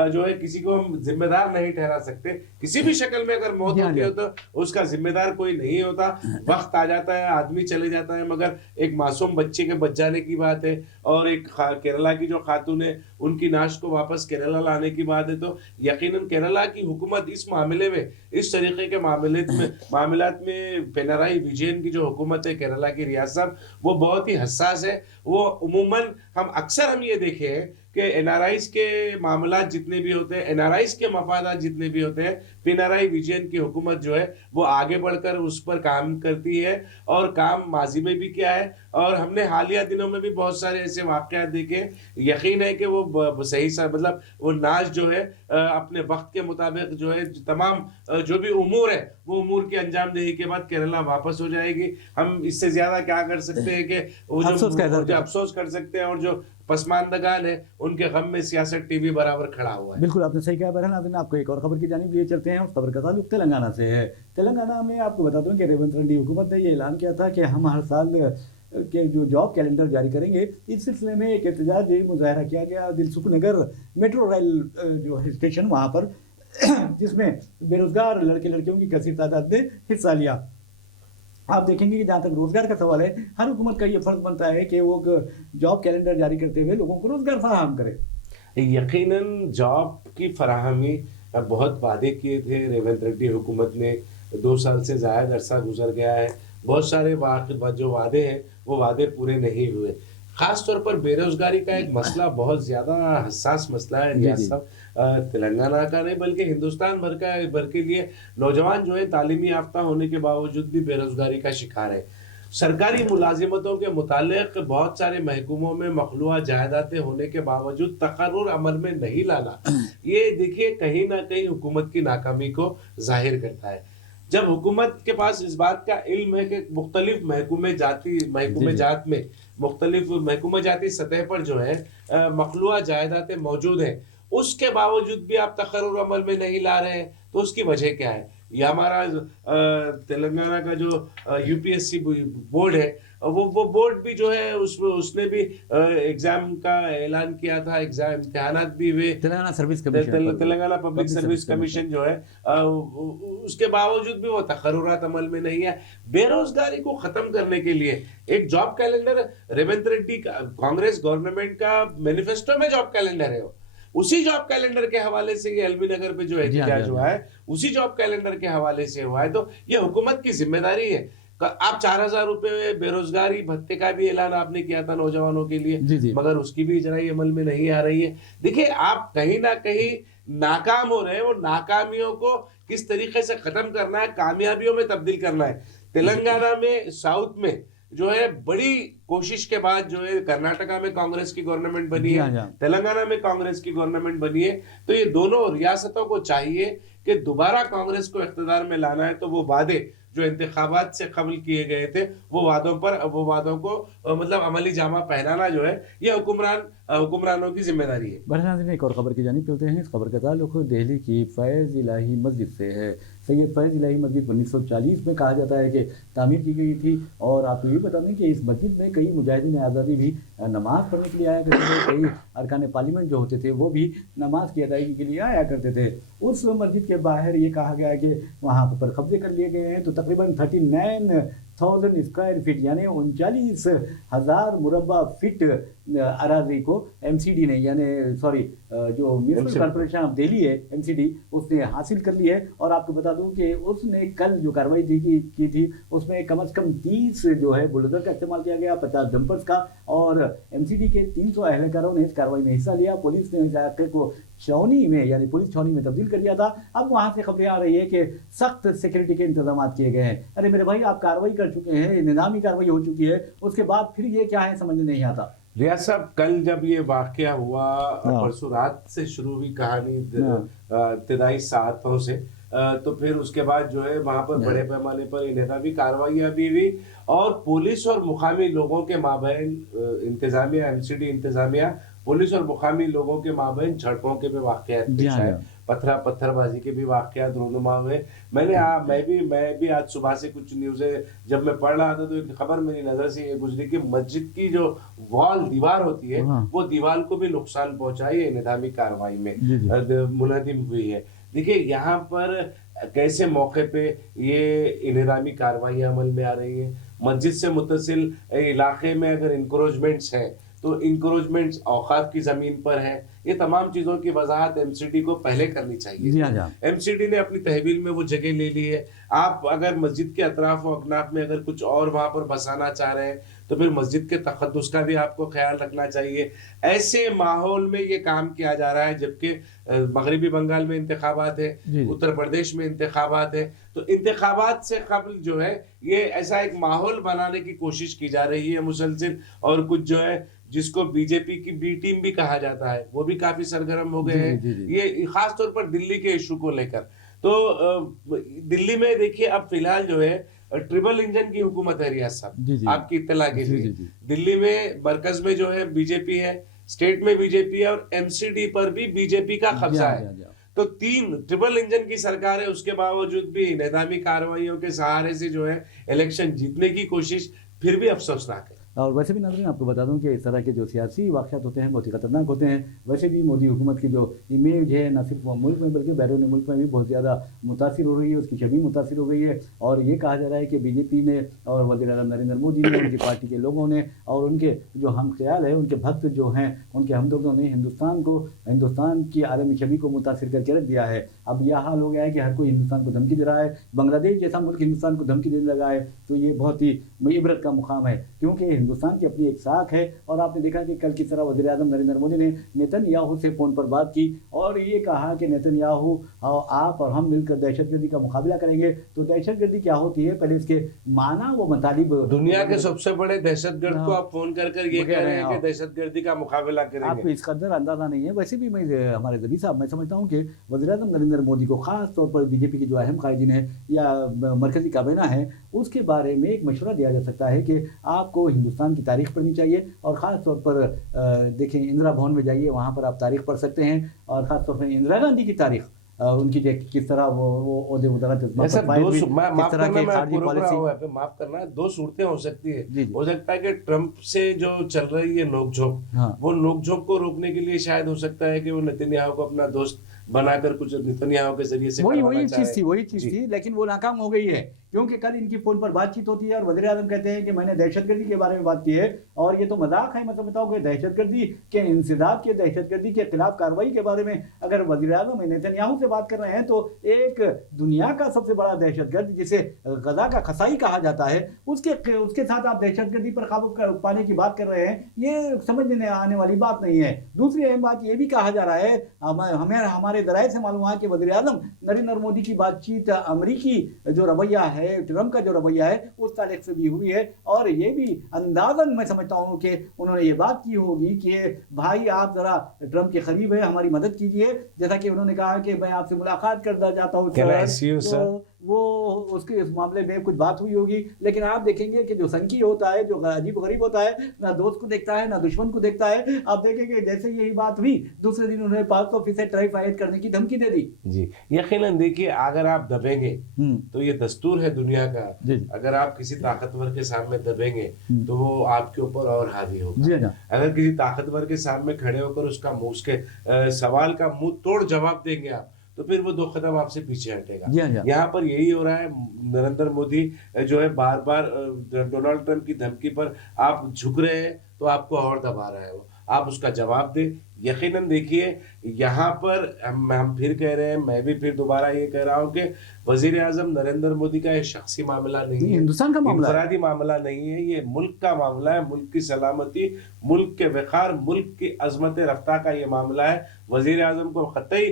जो है किसी को हम जिम्मेदार नहीं ठहरा सकते। किसी भी शक्ल में अगर मौत होती है तो उसका जिम्मेदार कोई नहीं होता। वक्त आ जाता है, आदमी चले जाता है, मगर एक मासूम बच्चे के बच जाने की बात है और एक केरला की जो खातून है उनकी नाश को वापस केरला लाने की बात है, तो यकीनन केरला की हुकूमत इस मामले में, इस तरीके के मामलात में पिनराई विजयन की जो हुकूमत है केरला की रियासत, वो बहुत ही हसास है। वो उमूमन हम ये देखे हैं कि एनआरआईज के मामलात जितने भी होते हैं, एनआरआईज के मफादात जितने भी होते हैं, पिनराई विजयन की हुकूमत जो है वो आगे बढ़कर उस पर काम करती है और काम माजी में भी किया है। और हमने हालिया दिनों में भी बहुत सारे ऐसे वाक़यात देखे। यकीन है कि वो सही सा मतलब वो नाज जो है अपने वक्त के मुताबिक जो है तमाम जो भी उमूर है वो उमूर की अंजाम देने के बाद केरला वापस हो जाएगी। हम इससे ज़्यादा क्या कर सकते हैं कि वो जो अफसोस कर सकते हैं, और जो पसमानदगान है उनके गम में सियासत टीवी बराबर खड़ा हुआ है। बिल्कुल आपने सही कहा। बहरहाल नाज़रीन आपको एक और खबर की जानिब लिए चलते हैं। उस खबर का ताल्लुक तेलंगाना से है। तेलंगाना में आपको बता दूं कि रेवंत रेड्डी हुकूमत ने ये ऐलान किया था कि हम हर साल के जो जॉब कैलेंडर जारी करेंगे। इस सिलसिले में एक एहतजाजी मुजाहरा किया गया दिलसुख नगर मेट्रो रेल जो स्टेशन वहाँ पर, जिसमें बेरोजगार लड़के लड़कियों की कसीर तादाद ने हिस्सा लिया। आप देखेंगे कि जहाँ तक रोजगार का सवाल है, हर हुकूमत का ये फर्ज बनता है कि वो जॉब कैलेंडर जारी करते हुए लोगों को रोजगार फराहम करे। यकीनन जॉब की फराहमी बहुत वादे किए थे रेवंत रेड्डी हुकूमत ने, 2 साल से ज़्यादा अरसा गुजर गया है, बहुत सारे जो वादे हैं वो वादे पूरे नहीं हुए। ख़ास तौर पर बेरोज़गारी का एक मसला बहुत ज़्यादा हसास मसला है रियासत तेलंगाना का नहीं बल्कि हिंदुस्तान भर के लिए। नौजवान जो है तालीमी याफ्ता होने के बावजूद भी बेरोज़गारी का शिकार है। सरकारी मुलाजिमतों के मुतालिक बहुत सारे महकमों में मखलूआ जायदातें होने के बावजूद तकर्रुर अमल में नहीं लाना, ये देखिए कहीं ना कहीं हुकूमत की नाकामी को जाहिर करता है। जब हुकूमत के पास इस बात का इल्म है कि मुख्तलिफ महकूमे जात में मुख्तलिफ महकूमे जाती सतह पर जो है मखलूआ जायदातें मौजूद हैं, उसके बावजूद भी आप तकर्रुर अमल में नहीं ला रहे हैं, तो उसकी वजह क्या है? ये हमारा तेलंगाना का जो यूपीएससी बोर्ड है, वो बोर्ड भी जो है उसने भी एग्जाम का ऐलान किया था, एग्जाम इम्तिहानात भी हुए, तेलंगाना पब्लिक सर्विस कमीशन जो है उसके बावजूद भी वो तकर्रुरात अमल में नहीं है। बेरोजगारी को खत्म करने के लिए एक जॉब कैलेंडर रेवंत रेड्डी का कांग्रेस गवर्नमेंट का मैनिफेस्टो में जॉब कैलेंडर है, उसी जॉब कैलेंडर के हवाले से ये एलबी नगर पे जो एहतजाज हुआ है उसी जॉब कैलेंडर के हवाले से हुआ है। तो ये हुकूमत की जिम्मेदारी है। आप 4,000 रुपए बेरोजगारी भत्ते का भी ऐलान आपने किया था नौजवानों के लिए, मगर उसकी भी इजराई अमल में नहीं आ रही है। देखिए आप कहीं ना कहीं नाकाम हो रहे हैं, वो नाकामियों को किस तरीके से खत्म करना है, कामयाबियों में तब्दील करना है। तेलंगाना में साउथ में जो है बड़ी कोशिश के बाद जो है कर्नाटका में कांग्रेस की गवर्नमेंट बनी है, तेलंगाना में कांग्रेस की गवर्नमेंट बनी है, तो ये दोनों रियासतों को चाहिए कि दोबारा कांग्रेस को इख्तिदार में लाना है तो वो वादे जो इंतखाबात से कबल किए गए थे वो वादों को मतलब अमली जामा पहनाना जो है ये हुक्मरानों की जिम्मेदारी है। बहरहाल एक और खबर की जानिब चलते हैं। इस खबर का ताल्लुक दिल्ली की फैज़ इलाही मस्जिद से है। सैयद फैज़ इलाही मस्जिद 1940 में कहा जाता है कि तामीर की गई थी, और आपको ये बता दें कि इस मस्जिद में कई मुजाहिदीन आज़ादी भी नमाज़ पढ़ने के लिए आया करते थे, कई अरकान पार्लियामेंट जो होते थे वो भी नमाज की अदायगी के लिए आया करते थे। उस मस्जिद के बाहर ये कहा गया है कि वहाँ पर कब्जे कर लिए गए हैं, तो तकरीबन 39,000 स्क्वायर फीट यानी 39,000 मुरब्बा फीट अराजी को एमसीडी ने जो म्यूनिसिपल कॉर्पोरेशन ऑफ दिल्ली है एमसीडी उसने हासिल कर ली है। और आपको बता दूं कि उसने कल जो कार्रवाई की थी उसमें कम से कम 30 जो है बुलडोजर का इस्तेमाल किया गया, 50 डंपर्स का, और एमसीडी के 300 अहलकारों ने इस कार्रवाई में हिस्सा लिया। पुलिस ने इस इलाके को छावनी में यानी पुलिस छावनी में तब्दील कर दिया था। अब वहां से खबरें आ रही है कि सख्त सिक्योरिटी के इंतजाम किए गए हैं। अरे मेरे भाई, आप कार्रवाई कर चुके हैं, निज़ामी कार्रवाई हो चुकी है, उसके बाद फिर ये क्या है समझ में नहीं आता। रियाज साहब, कल जब ये वाकया हुआ, परसों रात से शुरू हुई कहानी इब्तदाई सातों से, तो फिर उसके बाद जो है वहां पर बड़े पैमाने पर इन्हें कार्रवाइयां भी हुई और पुलिस और मुकामी लोगों के माबैन इंतजामिया एमसीडी इंतजामिया पुलिस और मुकामी लोगों के माबैन झड़पों के भी वाकयात पेश आए, पत्थरबाजी के भी वाकयात रोनुमा हुए। मैं भी आज सुबह से कुछ न्यूज़ें जब मैं पढ़ रहा था तो एक खबर मेरी नजर से ये गुजरी कि मस्जिद की जो दीवार होती है वो दीवार को भी नुकसान पहुंचा है निज़ामी कार्रवाई में मुनहदिम हुई है। देखिए यहाँ पर कैसे मौके पे ये इन्हिदामी कार्रवाइयाँ अमल में आ रही हैं। मस्जिद से मुत्तसिल इलाके में अगर इंक्रोचमेंट्स हैं तो इंक्रोचमेंट्स औकात की जमीन पर है। ये तमाम चीजों की वजाहत एमसीडी को पहले करनी चाहिए। एमसीडी ने अपनी तहवील में वो जगह ले ली है। आप अगर मस्जिद के अतराफ और अकनाफ में अगर कुछ और वहां पर बसाना चाह रहे हैं तो फिर मस्जिद के तखद्दुस का भी आपको ख्याल रखना चाहिए। ऐसे माहौल में ये काम किया जा रहा है जबकि मगरबी बंगाल में इंतखाबात है, उत्तर प्रदेश में इंतखाबात है, तो इंतखाबात से कबल जो है ये ऐसा एक माहौल बनाने की कोशिश की जा रही है मुसलसिल। और कुछ जो है जिसको बीजेपी की बी टीम भी कहा जाता है वो भी काफी सरगर्म हो गए हैं ये खास तौर पर दिल्ली के इशू को लेकर। तो दिल्ली में देखिए अब फिलहाल जो है ट्रिपल इंजन की हुकूमत है। रियाज साहब, आपकी इत्तला के लिए दिल्ली में मरकज में जो है बीजेपी है, स्टेट में बीजेपी है और एमसीडी पर भी बीजेपी का कब्जा है। तो 3 ट्रिपल इंजन की सरकार है, उसके बावजूद भी निज़ामी कार्रवाइयों के सहारे से जो है इलेक्शन जीतने की कोशिश फिर भी अफसोसनाक है। और वैसे भी नाज़रीन आपको बता दूं कि इस तरह के जो सियासी वाक़यात होते हैं बहुत ही ख़तरनाक होते हैं। वैसे भी मोदी हुकूमत की जो इमेज है न सिर्फ मुल्क में बल्कि बैरून मुल्क में भी बहुत ज़्यादा मुतासिर हो रही है, उसकी छवि मुतासिर हो गई है। और ये कहा जा रहा है कि बीजेपी ने और वज़ीर-ए-आज़म नरेंद्र मोदी ने, उनकी पार्टी के लोगों ने और उनके जो हम ख्याल है, उनके भक्त जो हैं, उनके हमदर्दों ने हिंदुस्तान की आलमी छवि को मुतासिर करके रख दिया है। अब यह हाल हो गया है कि हर कोई हिंदुस्तान को धमकी दे रहा है। बांग्लादेश जैसा मुल्क हिंदुस्तान को धमकी देने लगा है, तो ये बहुत ही इबरत का मुकाम है, क्योंकि हिंदुस्तान की अपनी एक साख है, और आपने देखा कि कल किस तरह वज़ीर आज़म नरेंद्र मोदी ने नेतन्याहू से फ़ोन पर बात की और ये कहा कि नेतन्याहू आप और हम मिलकर दहशतगर्दी का मुकाबला करेंगे। तो दहशतगर्दी क्या होती है, पहले इसके माना वो मतालिब। दुनिया के सबसे बड़े दहशतगर्द को आप फोन कर कर ये कह रहे हैं कि दहशतगर्दी का मुकाबला करेंगे। आपको इस कदर अंदाजा नहीं है। वैसे भी मैं हमारे ज़बी साहब, मैं समझता हूँ कि वज़ीर आज़म नरेंद्र मोदी को ख़ास तौर पर बीजेपी के जो अहम कायदीन है या मरकज़ी काबीना है, उसके बारे में एक मशवरा दिया जा सकता है कि आपको हिंदुस्तान की तारीख़ पढ़नी चाहिए, और ख़ास तौर पर देखें इंदिरा भवन में जाइए, वहाँ पर आप तारीख़ पढ़ सकते हैं, और ख़ास तौर पर इंदिरा गांधी की तारीख़, उनकी किस तरह वो ओहदे वज़ारत माफ करना, दो सूरतें हो सकती है। हो सकता है कि ट्रंप से जो चल रही है नोकझोंक, वो नोकझोंक को रोकने के लिए शायद हो सकता है कि वो नेतन्याहू को अपना दोस्त बनाकर कुछ नेतन्याहू के जरिए से वही चीज थी, लेकिन वो नाकाम हो गई है, क्योंकि कल इनकी फोन पर बातचीत होती है और वज़ीर आज़म कहते हैं कि मैंने दहशतगर्दी के बारे में बात की है, और ये तो मजाक है। मैं समझता हूँ कि दहशतगर्दी के इंसदाद के, दहशतगर्दी के खिलाफ कार्रवाई के बारे में अगर वज़ीर आज़म नेतन्याहू से बात कर रहे हैं, तो एक दुनिया का सबसे बड़ा दहशतगर्द जिसे गजा का खसाई कहा जाता है, उसके साथ आप दहशतगर्दी पर काबू पाने की बात कर रहे हैं, ये समझ में आने वाली बात नहीं है। दूसरी अहम बात ये भी कहा जा रहा है, हमें हमारे दराये से मालूम है कि वज़ीर आज़म नरेंद्र मोदी की बातचीत अमरीकी जो रवैया है, ट्रंप का जो रवैया है, उस तारीख से भी हुई है, और ये भी अंदाज़न मैं समझता हूँ कि उन्होंने ये बात की होगी कि भाई आप जरा ट्रंप के करीब है, हमारी मदद कीजिए, जैसा कि उन्होंने कहा कि मैं आपसे मुलाकात करना चाहता हूँ, तो वो उसके इस मामले में कुछ बात हुई होगी। लेकिन आप देखेंगे कि जो संकी होता है, जो अजीब गरीब होता है, ना दोस्त को देखता है ना दुश्मन को देखता है। आप देखेंगे जैसे यही बात हुई, दूसरे दिन उन्होंने 500% टैरिफ आयद करने की धमकी दे दी। जी, यकीनन देखिए, अगर आप दबेंगे तो ये दस्तूर है दुनिया का, अगर आप किसी ताकतवर के सामने दबेंगे तो वो आपके ऊपर और हावी होगा। अगर किसी ताकतवर के सामने खड़े होकर उसके सवाल का मुंह तोड़ जवाब देंगे आप, तो फिर वो दो कदम आपसे पीछे हटेगा। यहाँ पर यही हो रहा है। नरेंद्र मोदी जो है बार बार डोनाल्ड ट्रंप की धमकी पर आप झुक रहे हैं, तो आपको और दबा रहा है वो, आप उसका जवाब दें। यकीनन देखिए, यहाँ पर हम फिर कह रहे हैं, मैं भी फिर दोबारा ये कह रहा हूँ कि वजीर आजम नरेंद्र मोदी का एक शख्सी मामला नहीं है, हिंदुस्तान का मामला, इंफरादी मामला नहीं है, ये मुल्क का मामला है। मुल्क की सलामती, मुल्क के वक़ार, मुल्क की अजमत रफ्ता का ये मामला है। वजीर आजम को कतई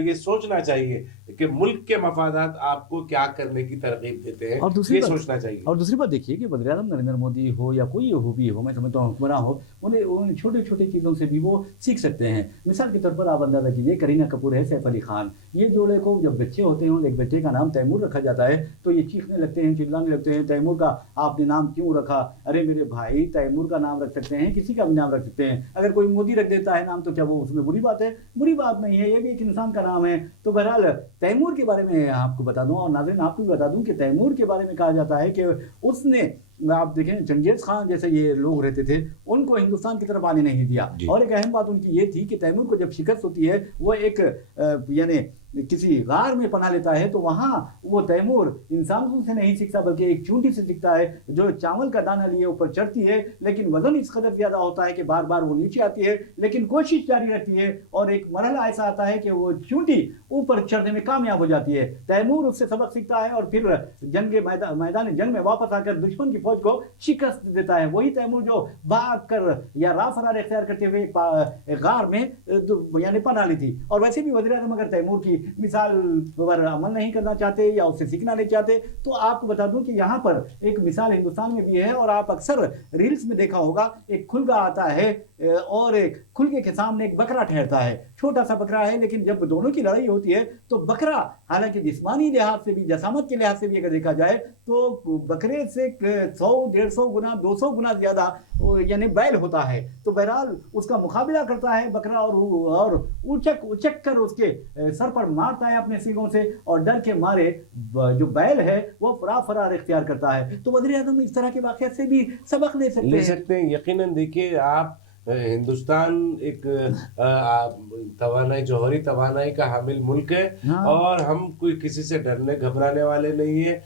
ये सोचना चाहिए कि मुल्क के मफादात आपको क्या करने की तरगीब देते हैं, और ये सोचना चाहिए। और दूसरी बात देखिए कि वज़ीर आज़म नरेंद्र मोदी हो या कोई भी हो, मैं समझता हूँ हुक्मरान हो, उन छोटे छोटे चीज़ों से भी वो सीख सकते हैं। मिसाल के तौर पर आप अंदाजा कीजिए, करीना कपूर है, सैफ अली खान, ये जोड़े को जब बच्चे होते हैं, एक बच्चे का नाम तैमूर रखा जाता है, तो ये चीखने लगते हैं, चिल्लाने लगते हैं, तैमूर का आपने नाम क्यों रखा? अरे मेरे भाई, तैमूर का नाम रख सकते हैं, किसी का भी नाम रख सकते हैं। अगर कोई मोदी रख देता है नाम, तो क्या वो उसमें बुरी बात है? बुरी बात नहीं है, ये भी एक इंसान का नाम है। तो बहरहाल तैमूर के बारे में आपको बता दूं, और नाज़रीन आपको भी बता दूं कि तैमूर के बारे में कहा जाता है कि उसने, आप देखें चंगेज़ खान जैसे ये लोग रहते थे, उनको हिंदुस्तान की तरफ आने नहीं दिया। और एक अहम बात उनकी ये थी कि तैमूर को जब शिकस्त होती है, वो एक यानी किसी गार में पना लेता है, तो वहाँ वो तैमूर इंसानों से नहीं सीखता बल्कि एक चूंटी से सीखता है, जो चावल का दाना लिए ऊपर चढ़ती है, लेकिन वजन इस कदर ज़्यादा होता है कि बार बार वो नीचे आती है, लेकिन कोशिश जारी रहती है, और एक मरहला ऐसा आता है कि वो चूंटी ऊपर चढ़ने में कामयाब हो जाती है। तैमूर उससे सबक सीखता है और फिर मैदान जंग में वापस आकर दुश्मन की फौज को शिकस्त देता है। वही तैमूर जो भाग कर या राह फरार इख्तियार करते हुए एक गार में यानी पना ली थी। और वैसे भी वज़ीर आज़म अगर तैमूर की मिसाल पर अमल नहीं करना चाहते या उससे सीखना नहीं चाहते, तो आपको बता दूं कि यहाँ पर एक मिसाल हिंदुस्तान में भी है, और आप अक्सर रील्स में देखा होगा, एक खुलगा आता है और एक खुलगे के सामने एक बकरा ठहरता है, छोटा सा बकरा है, लेकिन जब दोनों की लड़ाई होती है तो बकरा, हालांकि जिस्मानी लिहाज से भी, जसामत के लिहाज से भी अगर देखा जाए, तो बकरे से 100-150 गुना 200 गुना ज्यादा यानी बैल होता है। तो बहरहाल उसका मुकाबला करता है बकरा, और उचक कर उसके सर पर मारता है अपने सींगों से, और डर के मारे जो बैल है वो फरार इख्तियार करता है। तो वज़ीर आज़म इस तरह के वाक़यात से भी सबक ले सकते हैं। यकीनन देखिए, आप हिंदुस्तान एक तवानाई, जौहरी तवानाई का हामिल मुल्क है, और हम कोई किसी से डरने घबराने वाले नहीं है।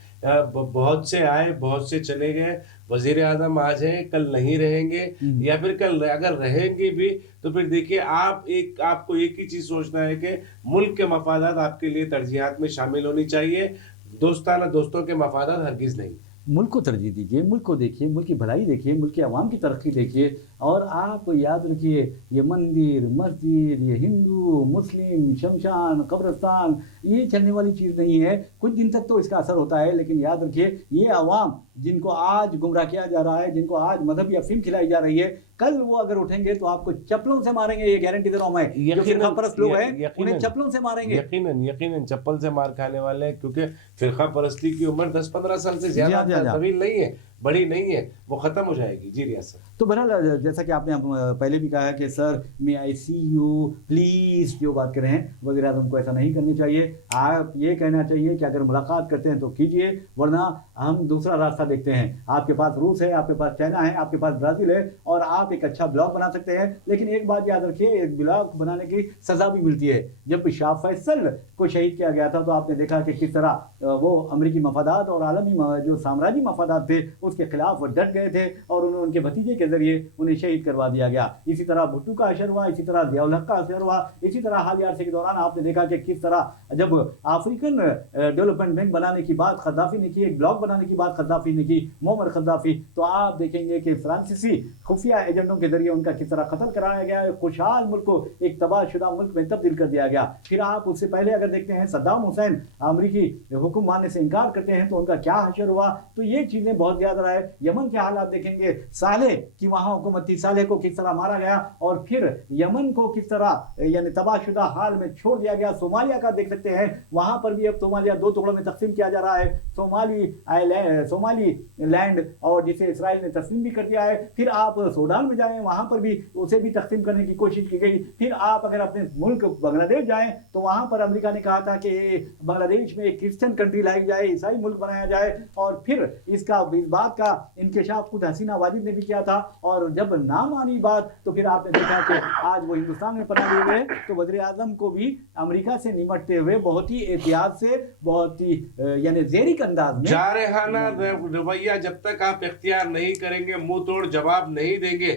बहुत से आए, बहुत से चले गए। वजीर आजम आज हैं, कल नहीं रहेंगे, या फिर कल अगर रहेंगे भी तो फिर देखिए, आपको एक ही चीज सोचना है कि मुल्क के मफादात आपके लिए तरजीहात में शामिल होनी चाहिए, दोस्तों के मफादात हरगिज नहीं। ملک کو ترجیح دیجیے، ملک کو دیکھیے، ملک کی بھلائی دیکھیے، ملک کے عوام کی ترقی دیکھیے، اور آپ یاد رکھیے یہ مندر مسجد، یہ ہندو مسلم شمشان قبرستان، یہ چلنے والی چیز نہیں ہے. کچھ دن تک تو اس کا اثر ہوتا ہے، لیکن یاد رکھیے یہ عوام جن کو آج گمراہ کیا جا رہا ہے، جن کو آج مذہبی افیم کھلائی جا رہی ہے، کل وہ اگر اٹھیں گے تو آپ کو چپلوں سے ماریں گے. یہ گارنٹی دے رہا ہوں میں. جو فرقہ پرست لوگ ہیں انہیں چپلوں سے ماریں گے. یقیناً چپل سے مار کھانے والے ہیں، کیونکہ فرقہ پرستی کی عمر 10-15 سال سے زیادہ طویل نہیں ہے، بڑی نہیں ہے، وہ ختم ہو جائے گی. جی ریاست. تو بہرحال جیسا کہ آپ نے پہلے بھی کہا ہے کہ سر میں آئی سی یو پلیز جو بات کر رہے ہیں، وزیر اعظم کو ایسا نہیں کرنی چاہیے. آپ یہ کہنا چاہیے کہ اگر ملاقات کرتے ہیں تو کیجئے، ورنہ ہم دوسرا راستہ دیکھتے ہیں. آپ کے پاس روس ہے، آپ کے پاس چائنا ہے، آپ کے پاس برازیل ہے، اور آپ ایک اچھا بلاگ بنا سکتے ہیں. لیکن ایک بات یاد رکھیے، ایک بلاگ بنانے کی سزا بھی ملتی ہے. جب شاہ فیصل کو شہید کیا گیا تھا تو آپ نے دیکھا کہ کس طرح وہ امریکی مفادات اور عالمی جو سامراجی مفادات تھے اس کے خلاف ڈٹ گئے تھے، اور انہوں ان کے بھتیجے کے ذریعے انہیں شہید کروا دیا گیا. اسی طرح بھٹو کا اشر ہوا، اسی طرح ضیاء الحق کا اشر ہوا. اسی طرح حالیہ عرصے کے دوران آپ نے دیکھا کہ کس طرح جب افریقن ڈیولپمنٹ بینک بنانے کی بات قذافی نے کی، ایک بلاک بنانے کی بات قذافی نے کی، معمر قذافی، تو آپ دیکھیں گے کہ فرانسیسی خفیہ ایجنٹوں کے ذریعے ان کا کس طرح قتل کرایا گیا. خوشحال ملک کو ایک تباہ شدہ ملک میں تبدیل کر دیا گیا. پھر آپ اس سے پہلے اگر دیکھتے ہیں صدام حسین امریکی حکم ماننے سے انکار کرتے ہیں تو ان کا کیا حشر ہوا. تو یہ چیزیں بہت زیادہ رہے. یمن کے حالات دیکھیں گے، صالح کی وہاں حکومت تھی، صالح کو کس طرح مارا گیا، اور پھر یمن کو کس طرح یعنی تباہ شدہ حال میں چھوڑ دیا گیا. صومالیہ کا دیکھ سکتے ہیں، وہاں پر بھی اب صومالیہ دو ٹکڑوں میں تقسیم کیا جا رہا ہے. صومالی لینڈ، اور جسے اسرائیل نے تسلیم بھی کر دیا ہے. پھر آپ سوڈان میں جائیں، وہاں پر بھی اسے بھی تقسیم کرنے کی کوشش کی گئی. پھر آپ اگر اپنے ملک بنگلہ دیش جائیں تو وہاں پر امریکہ نے کہا تھا کہ بنگلہ دیش میں ایک کرسچن کنٹری لائی جائے، عیسائی ملک بنایا جائے، اور پھر اس بات کا انکشاف خود حسینہ واجد نے بھی کیا تھا. اور جب نہ مانی بات تو پھر آپ نے دیکھا کہ آج وہ ہندوستان میں پناہ لیے ہوئے. تو وزیر اعظم کو بھی امریکہ سے نمٹتے ہوئے بہت ہی احتیاط سے، بہت ہی یعنی زیرک انداز میں جارحانہ رویہ جب تک آپ اختیار نہیں کریں گے، منہ توڑ جواب نہیں دیں گے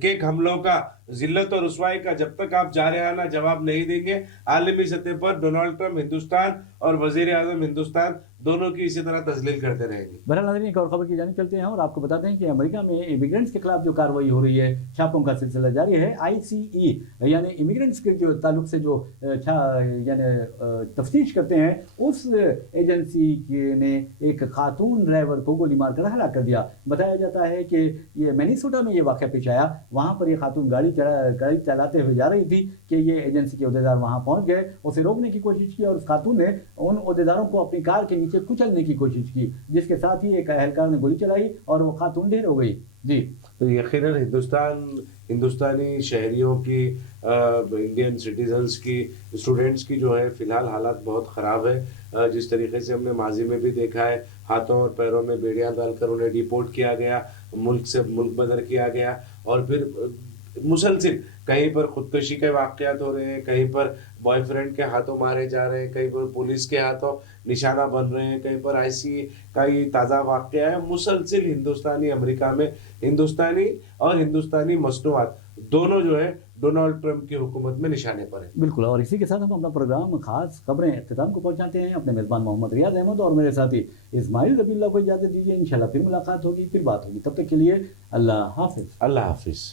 کیک حملوں کا، ذلت اور رسوائی کا، جب تک آپ جارحانہ جواب نہیں دیں گے، عالمی سطح پر ڈونلڈ ٹرمپ ہندوستان اور وزیر اعظم ہندوستان دونوں کی اسی طرح تذلیل کرتے رہیں گے. بہرحال ناظرین، ایک اور خبر کی جانب چلتے ہیں اور آپ کو بتاتے ہیں کہ امریکہ میں امیگرینٹس کے خلاف جو کارروائی ہو رہی ہے، چھاپوں کا سلسلہ جاری ہے. آئی سی ای یعنی امیگرینٹس کے جو تعلق سے جو یعنی تفتیش کرتے ہیں، اس ایجنسی نے ایک خاتون ڈرائیور کو گولی مار کر ہلاک کر دیا. بتایا جاتا ہے کہ یہ مینیسوٹا میں یہ واقعہ پیش آیا. وہاں پر یہ خاتون گاڑی چلاتے ہوئے جا رہی تھی کہ یہ ایجنسی کے عہدیدار وہاں پہنچ گئے، اسے روکنے کی کوشش کی، اور اس خاتون نے ان عہدیداروں کو اپنی کار کے نیچے کچلنے کی کوشش کی، جس کے ساتھ ہی ایک اہلکار نے گولی چلائی اور وہ خاتون ڈھیر ہو گئی. جی تو یقیناً ہندوستانی شہریوں کی، انڈین سٹیزنز کی، اسٹوڈنٹس کی جو ہے فی الحال حالات بہت خراب ہے. جس طریقے سے ہم نے ماضی میں بھی دیکھا ہے، ہاتھوں اور پیروں میں بیڑیاں ڈال کر انہیں ڈیپورٹ کیا گیا، ملک سے ملک بدر کیا گیا، اور پھر مسلسل کہیں پر خودکشی کے واقعات ہو رہے ہیں، کہیں پر بوائے فرینڈ کے ہاتھوں مارے جا رہے ہیں، کہیں پر پولیس کے ہاتھوں نشانہ بن رہے ہیں، کہیں پر آئی سی کا یہ تازہ واقعہ ہے. مسلسل ہندوستانی امریکہ میں ہندوستانی اور ہندوستانی مصنوعات دونوں جو ہے ڈونلڈ ٹرمپ کی حکومت میں نشانے پر ہیں. بالکل. اور اسی کے ساتھ ہم اپنا پروگرام خاص خبریں اختتام کو پہنچاتے ہیں. اپنے میزبان محمد ریاض احمد اور میرے ساتھی اسماعیل ذبیح اللہ کو اجازت دیجیے. انشاءاللہ پھر ملاقات ہوگی، پھر بات ہوگی. تب تک کے لیے اللہ حافظ. اللہ حافظ.